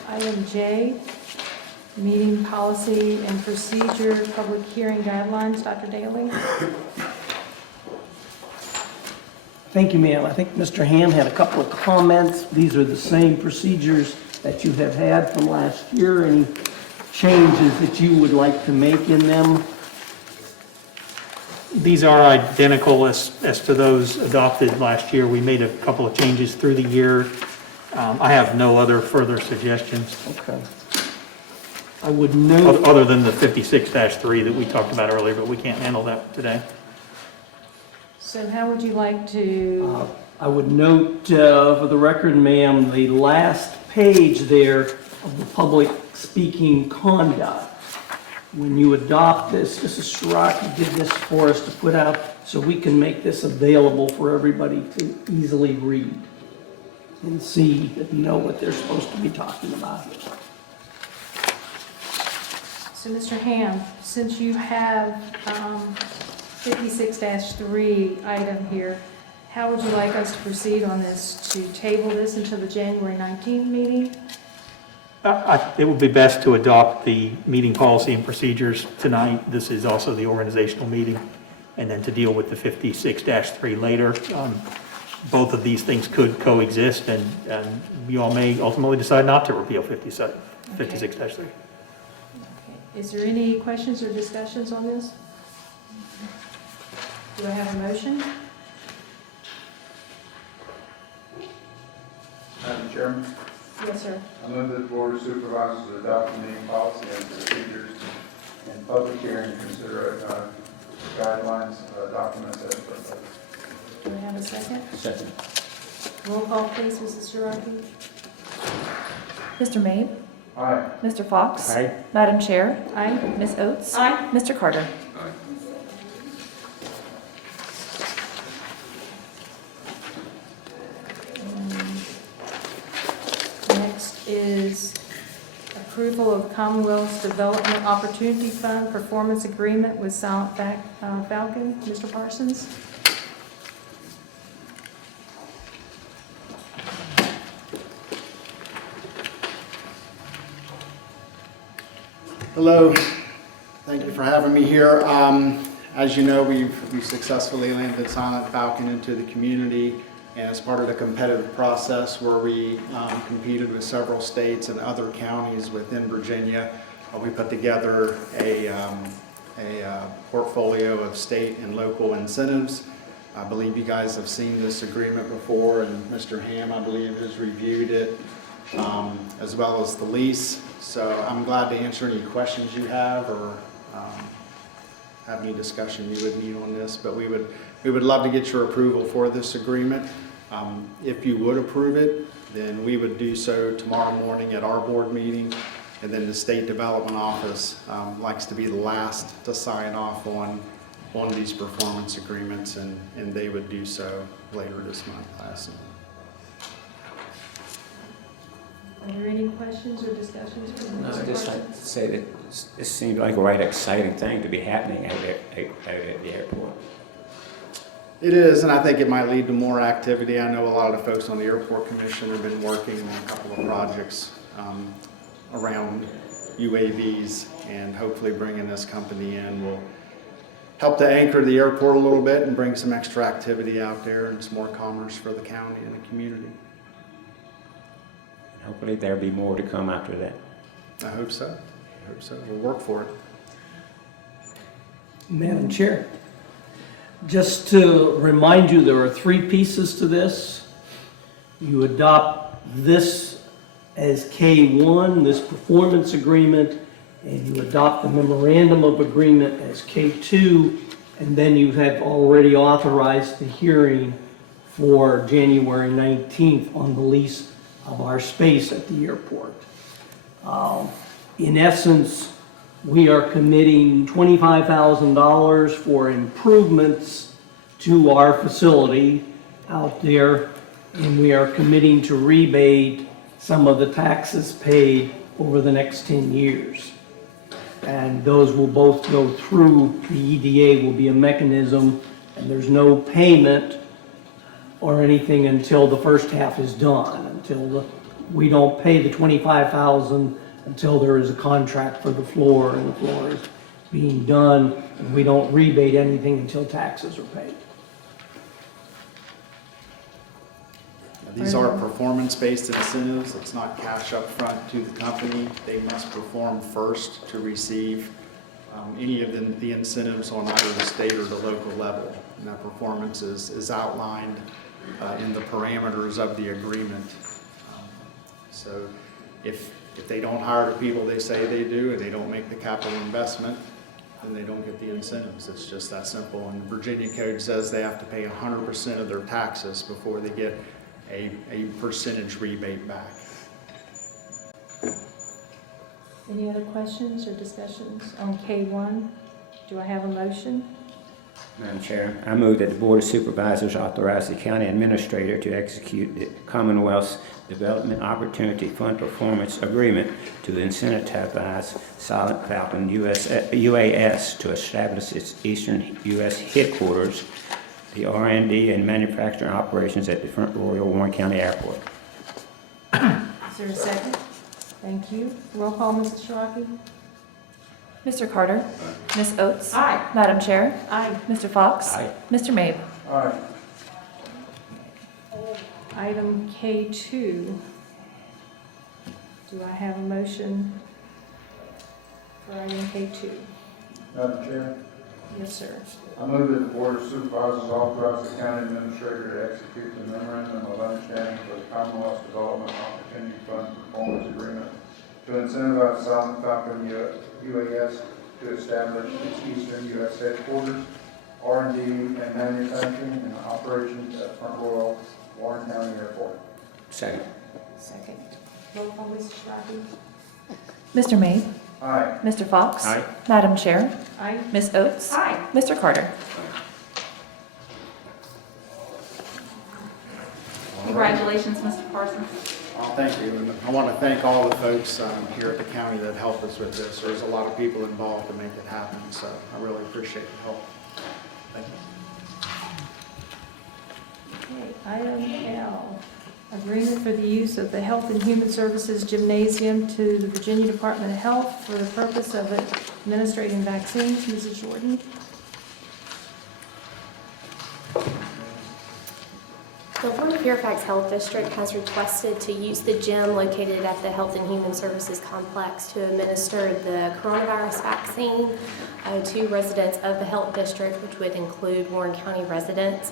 Item J, meeting policy and procedure, public hearing guidelines. Dr. Daly? Thank you, ma'am. I think Mr. Ham had a couple of comments. These are the same procedures that you have had from last year. Any changes that you would like to make in them? These are identical as to those adopted last year. We made a couple of changes through the year. I have no other further suggestions, Okay. I would note, other than the 56-3 that we talked about earlier, but we can't handle that today. So how would you like to, I would note for the record, ma'am, the last page there of the public speaking conduct. When you adopt this, Mrs. Shiraki did this for us to put out so we can make this available for everybody to easily read and see and know what they're supposed to be talking about here. so Mr. Ham, since you have 56-3 item here, how would you like us to proceed on this? To table this until the January 19th meeting? It would be best to adopt the meeting policy and procedures tonight. This is also the organizational meeting, and then to deal with the 56-3 later. Both of these things could coexist, and you all may ultimately decide not to repeal 56-3. Okay. Is there any questions or discussions on this? Do I have a motion? Madam Chairman, Yes, sir. I move that the Board of Supervisors adopt the meeting policy and procedures and public hearing and consider guidelines, documents as proposed. Do I have a second? Second. Roll call, please, Mrs. Shiraki. Mr. Mabe? Aye. Mr. Fox? Aye. Madam Chair? Aye. Ms. Oates? Aye. Mr. Carter? Aye. Next is approval of Commonwealth's Development Opportunity Fund Performance Agreement with Silent Falcon. Mr. Parsons? Hello, thank you for having me here. As you know, we've successfully landed Silent Falcon into the community, and as part of the competitive process where we competed with several states and other counties within Virginia, we put together a portfolio of state and local incentives. I believe you guys have seen this agreement before, and Mr. Ham, I believe, has reviewed it, as well as the lease. So I'm glad to answer any questions you have or have any discussion you would need on this. But we would love to get your approval for this agreement. If you would approve it, then we would do so tomorrow morning at our board meeting. And then the State Development Office likes to be the last to sign off on these performance agreements, and they would do so later this month, I assume. Are there any questions or discussions? from No, Mr. I'd just Parsons? like to say that this seems like a right exciting thing to be happening out at the airport. It is, and I think it might lead to more activity. I know a lot of the folks on the Airport Commission have been working on a couple of projects around UAVs, and hopefully bringing this company in will help to anchor the airport a little bit and bring some extra activity out there and some more commerce for the county and the community. Hopefully there'll be more to come after that. I hope so. I hope so. We'll work for it. Madam Chair, just to remind you, there are three pieces to this. You adopt this as K1, this performance agreement, and you adopt the memorandum of agreement as K2, and then you have already authorized the hearing for January 19th on the lease of our space at the airport. In essence, we are committing $25,000 for improvements to our facility out there, and we are committing to rebate some of the taxes paid over the next 10 years. And those will both go through, the EDA will be a mechanism, and there's no payment or anything until the first half is done, we don't pay the $25,000 until there is a contract for the floor, and the floor is being done, and we don't rebate anything until taxes are paid. These are performance-based incentives. It's not cash up front to the company. They must perform first to receive any of the incentives on either the state or the local level. And that performance is outlined in the parameters of the agreement. So if they don't hire the people they say they do, and they don't make the capital investment, then they don't get the incentives. It's just that simple. And the Virginia Code says they have to pay 100% of their taxes before they get a percentage rebate back. Any other questions or discussions on K1? Do I have a motion? Madam Chair, I move that the Board of Supervisors authorize the county administrator to execute the Commonwealth's Development Opportunity Fund Performance Agreement to incentivize Silent Falcon UAS to establish its eastern U.S. headquarters, the R&D and manufacturing operations at the Front Royal Warren County Airport. Is there a second? Thank you. Roll call, Mrs. Shiraki. Mr. Carter? Ms. Oates? Aye. Madam Chair? Aye. Mr. Fox? Aye. Mr. Mabe? Aye. Item K2. Do I have a motion for item K2? Madam Chair, Yes, sir. I move that the Board of Supervisors authorize the county administrator to execute the memorandum of understanding for the Commonwealth's Development Opportunity Fund incentivize Falcon UAS to establish its Eastern U.S. headquarters, R&D and manufacturing and operations at Front Royal, Warren County Airport. Second. Second. Roll call, Mrs. Shrapi. Mr. May? Aye. Mr. Fox? Aye. Madam Chair? Aye. Ms. Oates? Aye. Mr. Carter? Congratulations, Mr. Parsons. Thank you, and I want to thank all the folks here at the county that helped us with this. There's a lot of people involved to make it happen, so I really appreciate the help. Thank you. Okay, item L, agreement for the use of the Health and Human Services Gymnasium to the Virginia Department of Health for the purpose of administering vaccines. Mrs. Jordan. The Lord Fairfax Health District has requested to use the gym located at the Health and Human Services Complex to administer the coronavirus vaccine to residents of the Health District, which would include Warren County residents.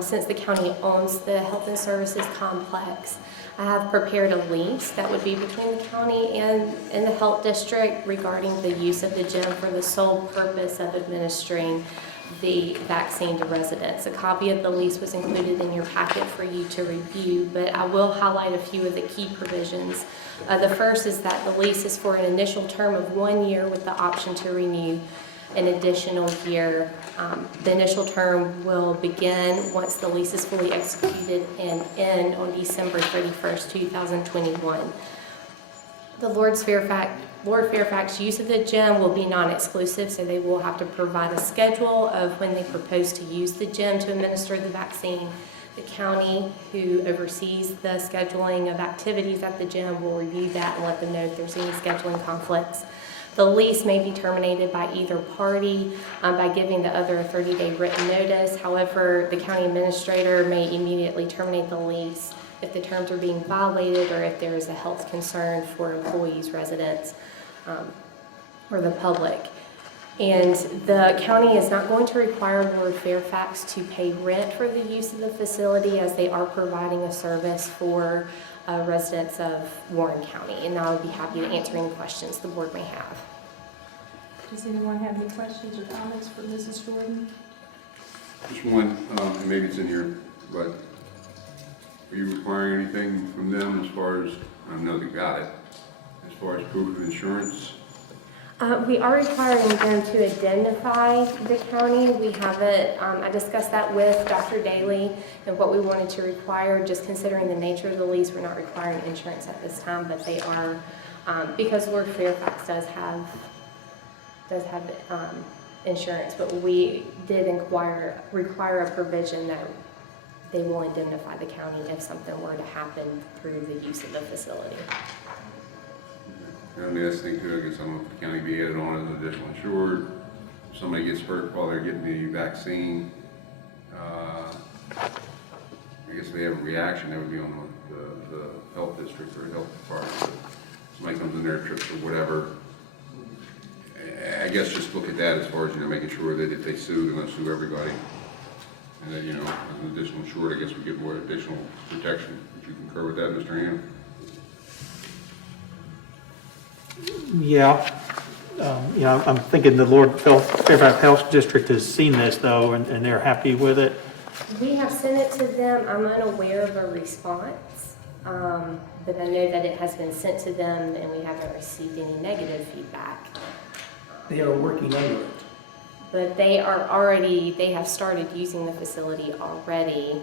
Since the county owns the Health and Services Complex, I have prepared a lease that would be between the county and the Health District regarding the use of the gym for the sole purpose of administering the vaccine to residents. A copy of the lease was included in your packet for you to review, but I will highlight a few of the key provisions. The first is that the lease is for an initial term of 1 year with the option to renew an additional year. The initial term will begin once the lease is fully executed and end on December 31st, 2021. The Lord Fairfax use of the gym will be non-exclusive, so they will have to provide a schedule of when they propose to use the gym to administer the vaccine. The county, who oversees the scheduling of activities at the gym, will review that and let them know if there's any scheduling conflicts. The lease may be terminated by either party by giving the other a 30-day written notice. However, the county administrator may immediately terminate the lease if the terms are being violated or if there is a health concern for employees, residents, or the public. And the county is not going to require Lord Fairfax to pay rent for the use of the facility, as they are providing a service for residents of Warren County. And I would be happy to answer any questions the board may have. Does anyone have any questions or comments for Mrs. Jordan? Just one, and maybe it's in here, but are you requiring anything from them as far as, I know they got it, as far as proof of insurance? We are requiring them to identify the county. We have it, I discussed that with Dr. Daly and what we wanted to require. Just considering the nature of the lease, we're not requiring insurance at this time, but they are, because Lord Fairfax does have insurance, but we did require a provision that they will indemnify the county if something were to happen through the use of the facility. And the last thing too, I guess I don't know if the county be added on as additional insured. If somebody gets hurt while they're getting the vaccine, I guess if they have a reaction, that would be on the health district or health department. If somebody comes in there, trips or whatever, I guess just look at that as far as, making sure that if they sue, they're gonna sue everybody. And then, as an additional insured, I guess we get more additional protection. Would you concur with that, Mr. Ham? Yeah. I'm thinking the Lord Fairfax Health District has seen this though, and they're happy with it. We have sent it to them. I'm unaware of a response, but I know that it has been sent to them and we haven't received any negative feedback. They are working under it. But they have started using the facility already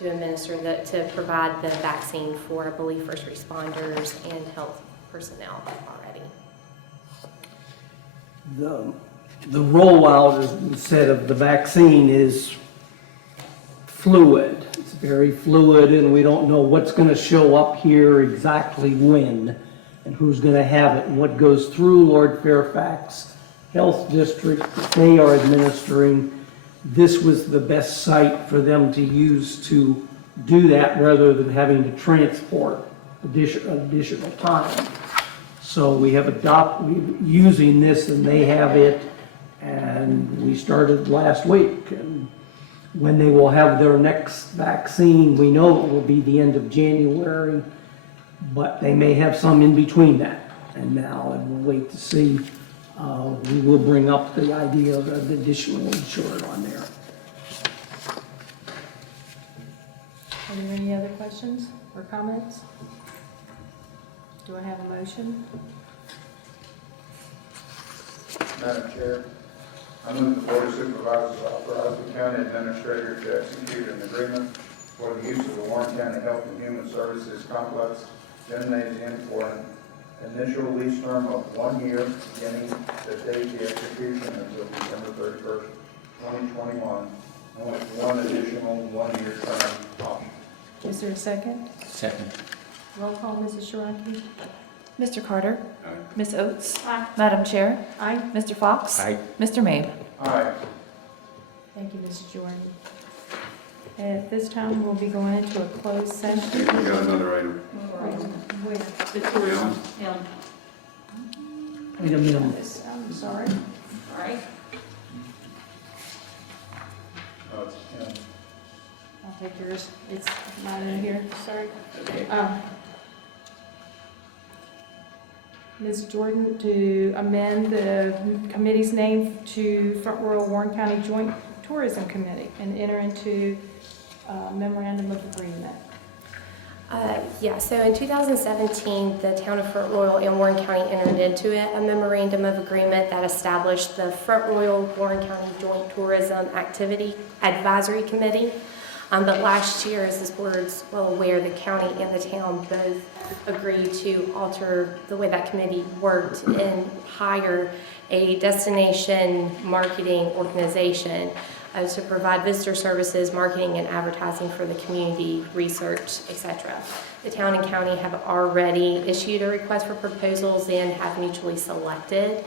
to provide the vaccine for, I believe, first responders and health personnel already. The rollout, as we said, of the vaccine is fluid. It's very fluid, and we don't know what's going to show up here exactly when, and who's going to have it, and what goes through Lord Fairfax Health District that they are administering. This was the best site for them to use to do that rather than having to transport additional time. So we have using this, and they have it, and we started last week. And when they will have their next vaccine, we know it will be the end of January, but they may have some in between that and now, and we'll wait to see. We will bring up the idea of an additional insured on there. Are there any other questions or comments? Do I have a motion? Madam Chair, I move the Board of Supervisors authorize the county administrator to execute an agreement for the use of the Warren County Health and Human Services Complex Gymnasium for an initial lease term of 1 year, beginning the date of the execution until December 31st, 2021, and with one additional 1-year term option. Is there a second? Second. Roll call, Mrs. Shiraki? Mr. Carter? Aye. Ms. Oates? Aye. Madam Chair? Aye. Mr. Fox? Aye. Mr. Mabe? Aye. Thank you, Mrs. Jordan. At this time, we'll be going into a closed session. We got another item. Wait, The tourism, yeah. Item M. I'm sorry. All right. Oh, it's 10. I'll take yours. It's mine in here, sorry. Okay. Ms. Jordan, to amend the committee's name to Front Royal Warren County Joint Tourism Committee and enter into memorandum of agreement. Yeah, so in 2017, the town of Front Royal and Warren County entered into a memorandum of agreement that established the Front Royal Warren County Joint Tourism Activity Advisory Committee. But last year, as this board's well aware, the county and the town both agreed to alter the way that committee worked and hire a destination marketing organization to provide visitor services, marketing and advertising for the community, research, etc. The town and county have already issued a request for proposals and have mutually selected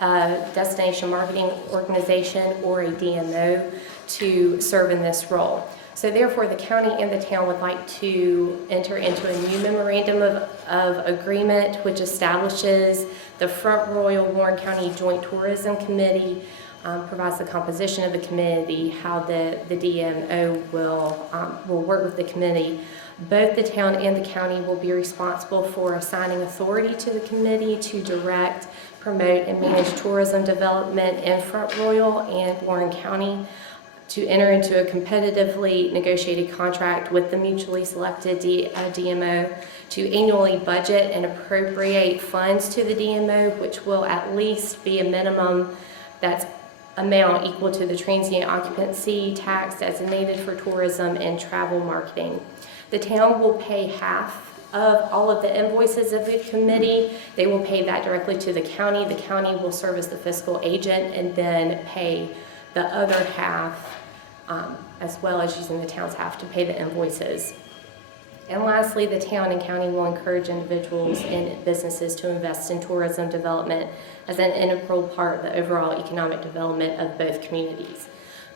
a destination marketing organization or a DMO to serve in this role. So therefore, the county and the town would like to enter into a new memorandum of agreement which establishes the Front Royal Warren County Joint Tourism Committee, provides the composition of the committee, how the DMO will work with the committee. Both the town and the county will be responsible for assigning authority to the committee to direct, promote, and manage tourism development in Front Royal and Warren County, to enter into a competitively negotiated contract with the mutually selected DMO, to annually budget and appropriate funds to the DMO, which will at least be a minimum that's amount equal to the transient occupancy tax designated for tourism and travel marketing. The town will pay half of all of the invoices of the committee. They will pay that directly to the county. The county will serve as the fiscal agent and then pay the other half, as well as using the town's half to pay the invoices. And lastly, the town and county will encourage individuals and businesses to invest in tourism development as an integral part of the overall economic development of both communities.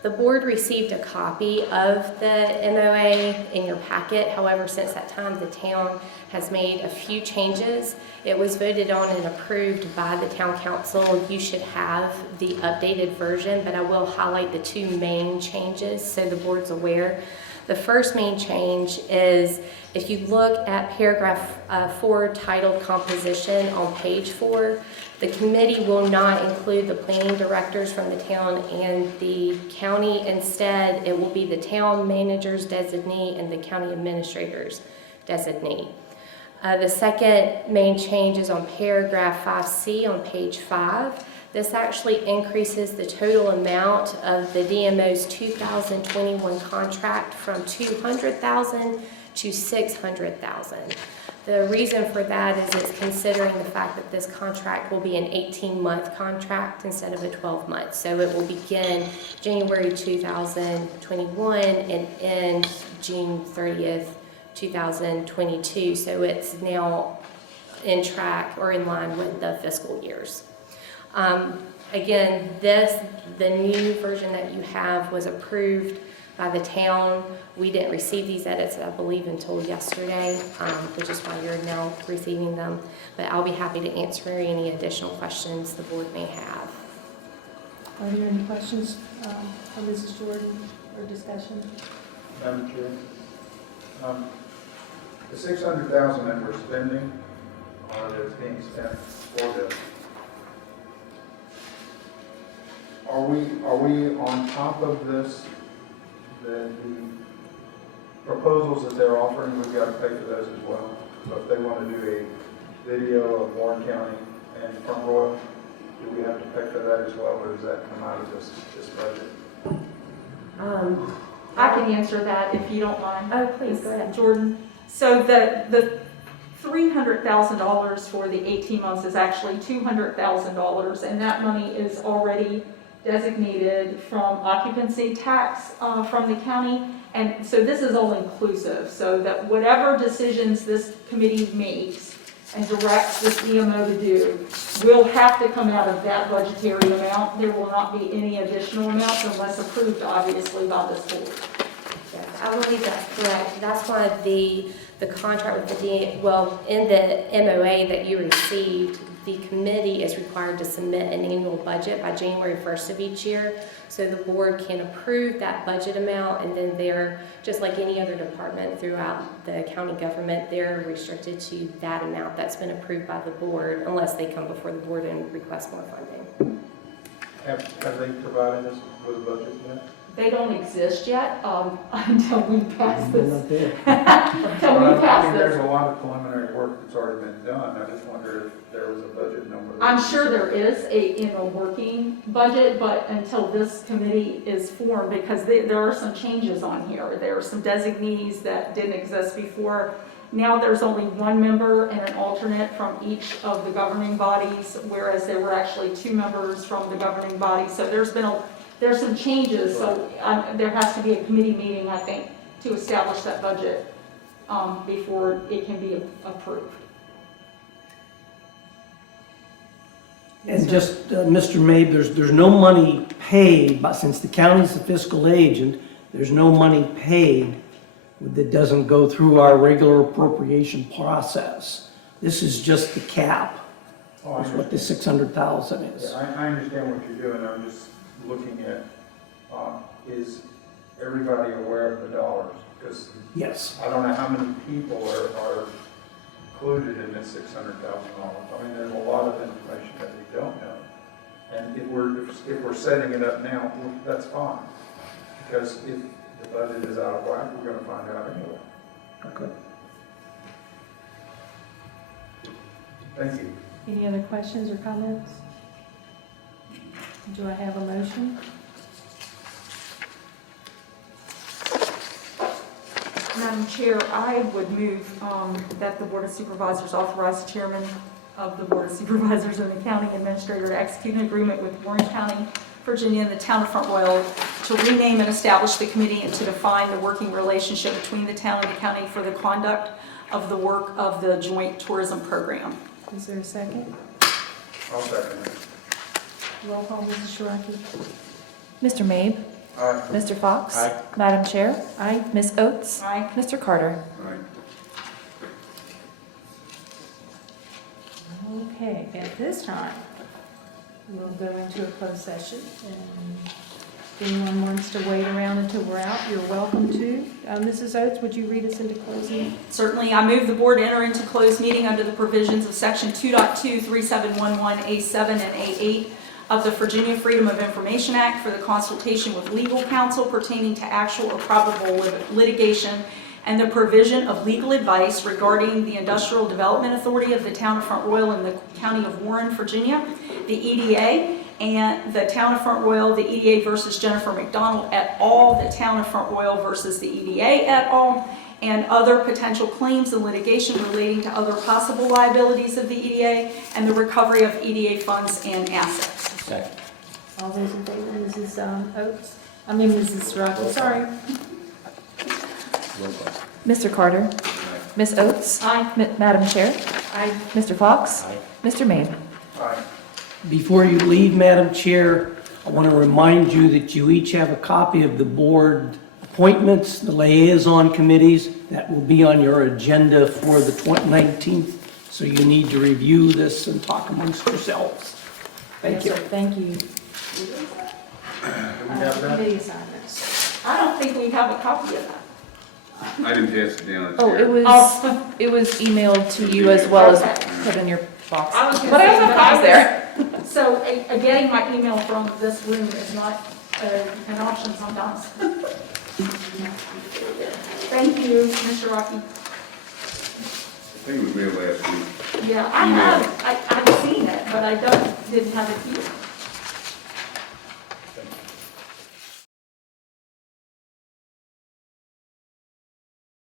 The board received a copy of the MOA in your packet. However, since that time, the town has made a few changes. It was voted on and approved by the town council. You should have the updated version, but I will highlight the two main changes so the board's aware. The first main change is if you look at paragraph 4 titled Composition on page 4, the committee will not include the planning directors from the town and the county. Instead, it will be the town manager's designee and the county administrator's designee. The second main change is on paragraph 5C on page 5. This actually increases the total amount of the DMO's 2021 contract from $200,000 to $600,000. The reason for that is it's considering the fact that this contract will be an 18-month contract instead of a 12-month. So it will begin January 2021 and end June 30th, 2022. So it's now in track or in line with the fiscal years. Again, the new version that you have was approved by the town. We didn't receive these edits, I believe, until yesterday, which is why you're now receiving them. But I'll be happy to answer any additional questions the board may have. Are there any questions from Mrs. Jordan or discussion? Madam Chair, The $600,000 that we're spending, that's being spent for this, are we on top of this, the proposals that they're offering, we've got to pay for those as well? So if they want to do a video of Warren County and Front Royal, do we have to pay for that as well, or does that come out of this budget? I can answer that if you don't mind. Oh, please, go ahead. Jordan. So the $300,000 for the 18 months is actually $200,000, and that money is already designated from occupancy tax from the county. And so this is all inclusive, so that whatever decisions this committee makes and directs this EMO to do will have to come out of that budgetary amount. There will not be any additional amounts unless approved, obviously, by this board. Yes, I believe that's correct. That's why the contract with the in the MOA that you received, the committee is required to submit an annual budget by January 1st of each year. So the board can approve that budget amount, and then they're, just like any other department throughout the county government, they're restricted to that amount that's been approved by the board unless they come before the board and request more funding. Have they provided us with a budget yet? They don't exist yet until we pass this. Not there. Until we pass There's this. a lot of preliminary work that's already been done. I just wonder if there was a budget number. I'm sure there is a working budget, but until this committee is formed, because there are some changes on here. There are some designees that didn't exist before. Now there's only one member and an alternate from each of the governing bodies, whereas there were actually two members from the governing body. So there's some changes, so there has to be a committee meeting, I think, to establish that budget before it can be approved. And just, Mr. Mabe, there's no money paid, but since the county's the fiscal agent, there's no money paid that doesn't go through our regular appropriation process. This is just the cap, is what the 600,000 is. Yeah, I understand what you're doing. I'm just looking at, is everybody aware of the dollars? Because Yes. I don't know how many people are included in this $600,000. I mean, there's a lot of information that we don't know. And if we're setting it up now, that's fine. Because if the budget is out of whack, we're going to find out anyway. Okay. Thank you. Any other questions or comments? Do I have a motion? Madam Chair, I would move that the Board of Supervisors authorize the chairman of the Board of Supervisors and the county administrator to execute an agreement with Warren County, Virginia, and the town of Front Royal to rename and establish the committee and to define the working relationship between the town and the county for the conduct of the work of the joint tourism program. Is there a second? I'll second it. Roll call, Mrs. Shiraki. Mr. Mabe? Aye. Mr. Fox? Aye. Madam Chair? Aye. Ms. Oates? Aye. Mr. Carter? All right. Okay, at this time, we'll go into a closed session. And if anyone wants to wait around until we're out, you're welcome to. Mrs. Oates, would you read us into closing? Certainly, I move the board enter into closed meeting under the provisions of Section 2.2, 3711, A7, and A8 of the Virginia Freedom of Information Act for the consultation with legal counsel pertaining to actual or probable litigation and the provision of legal advice regarding the Industrial Development Authority of the Town of Front Royal in the County of Warren, Virginia, the EDA, and the Town of Front Royal, the EDA versus Jennifer McDonald et al., the Town of Front Royal versus the EDA et al., and other potential claims and litigation relating to other possible liabilities of the EDA and the recovery of EDA funds and assets. Second. All those in favor, Mrs. Oates? I mean, Mrs. Shiraki, sorry. Roll call. Mr. Carter? Ms. Oates? Aye. Madam Chair? Aye. Mr. Fox? Aye. Mr. Mabe? Aye. Before you leave, Madam Chair, I want to remind you that you each have a copy of the board appointments, the liaison committees, that will be on your agenda for the 19th. So you need to review this and talk amongst yourselves. Thank you. Yes, sir, thank you. Do we have that? Committee assignments. I don't think we have a copy of that. I didn't pass it down. It's Oh, here. it was emailed to you as well as put in your box. I was gonna But I say, also have but I copies there. So getting my email from this room is not an option sometimes. Thank you, Mr. Rocky. I think it was mailed last week. Yeah, I have seen it, but didn't have it here.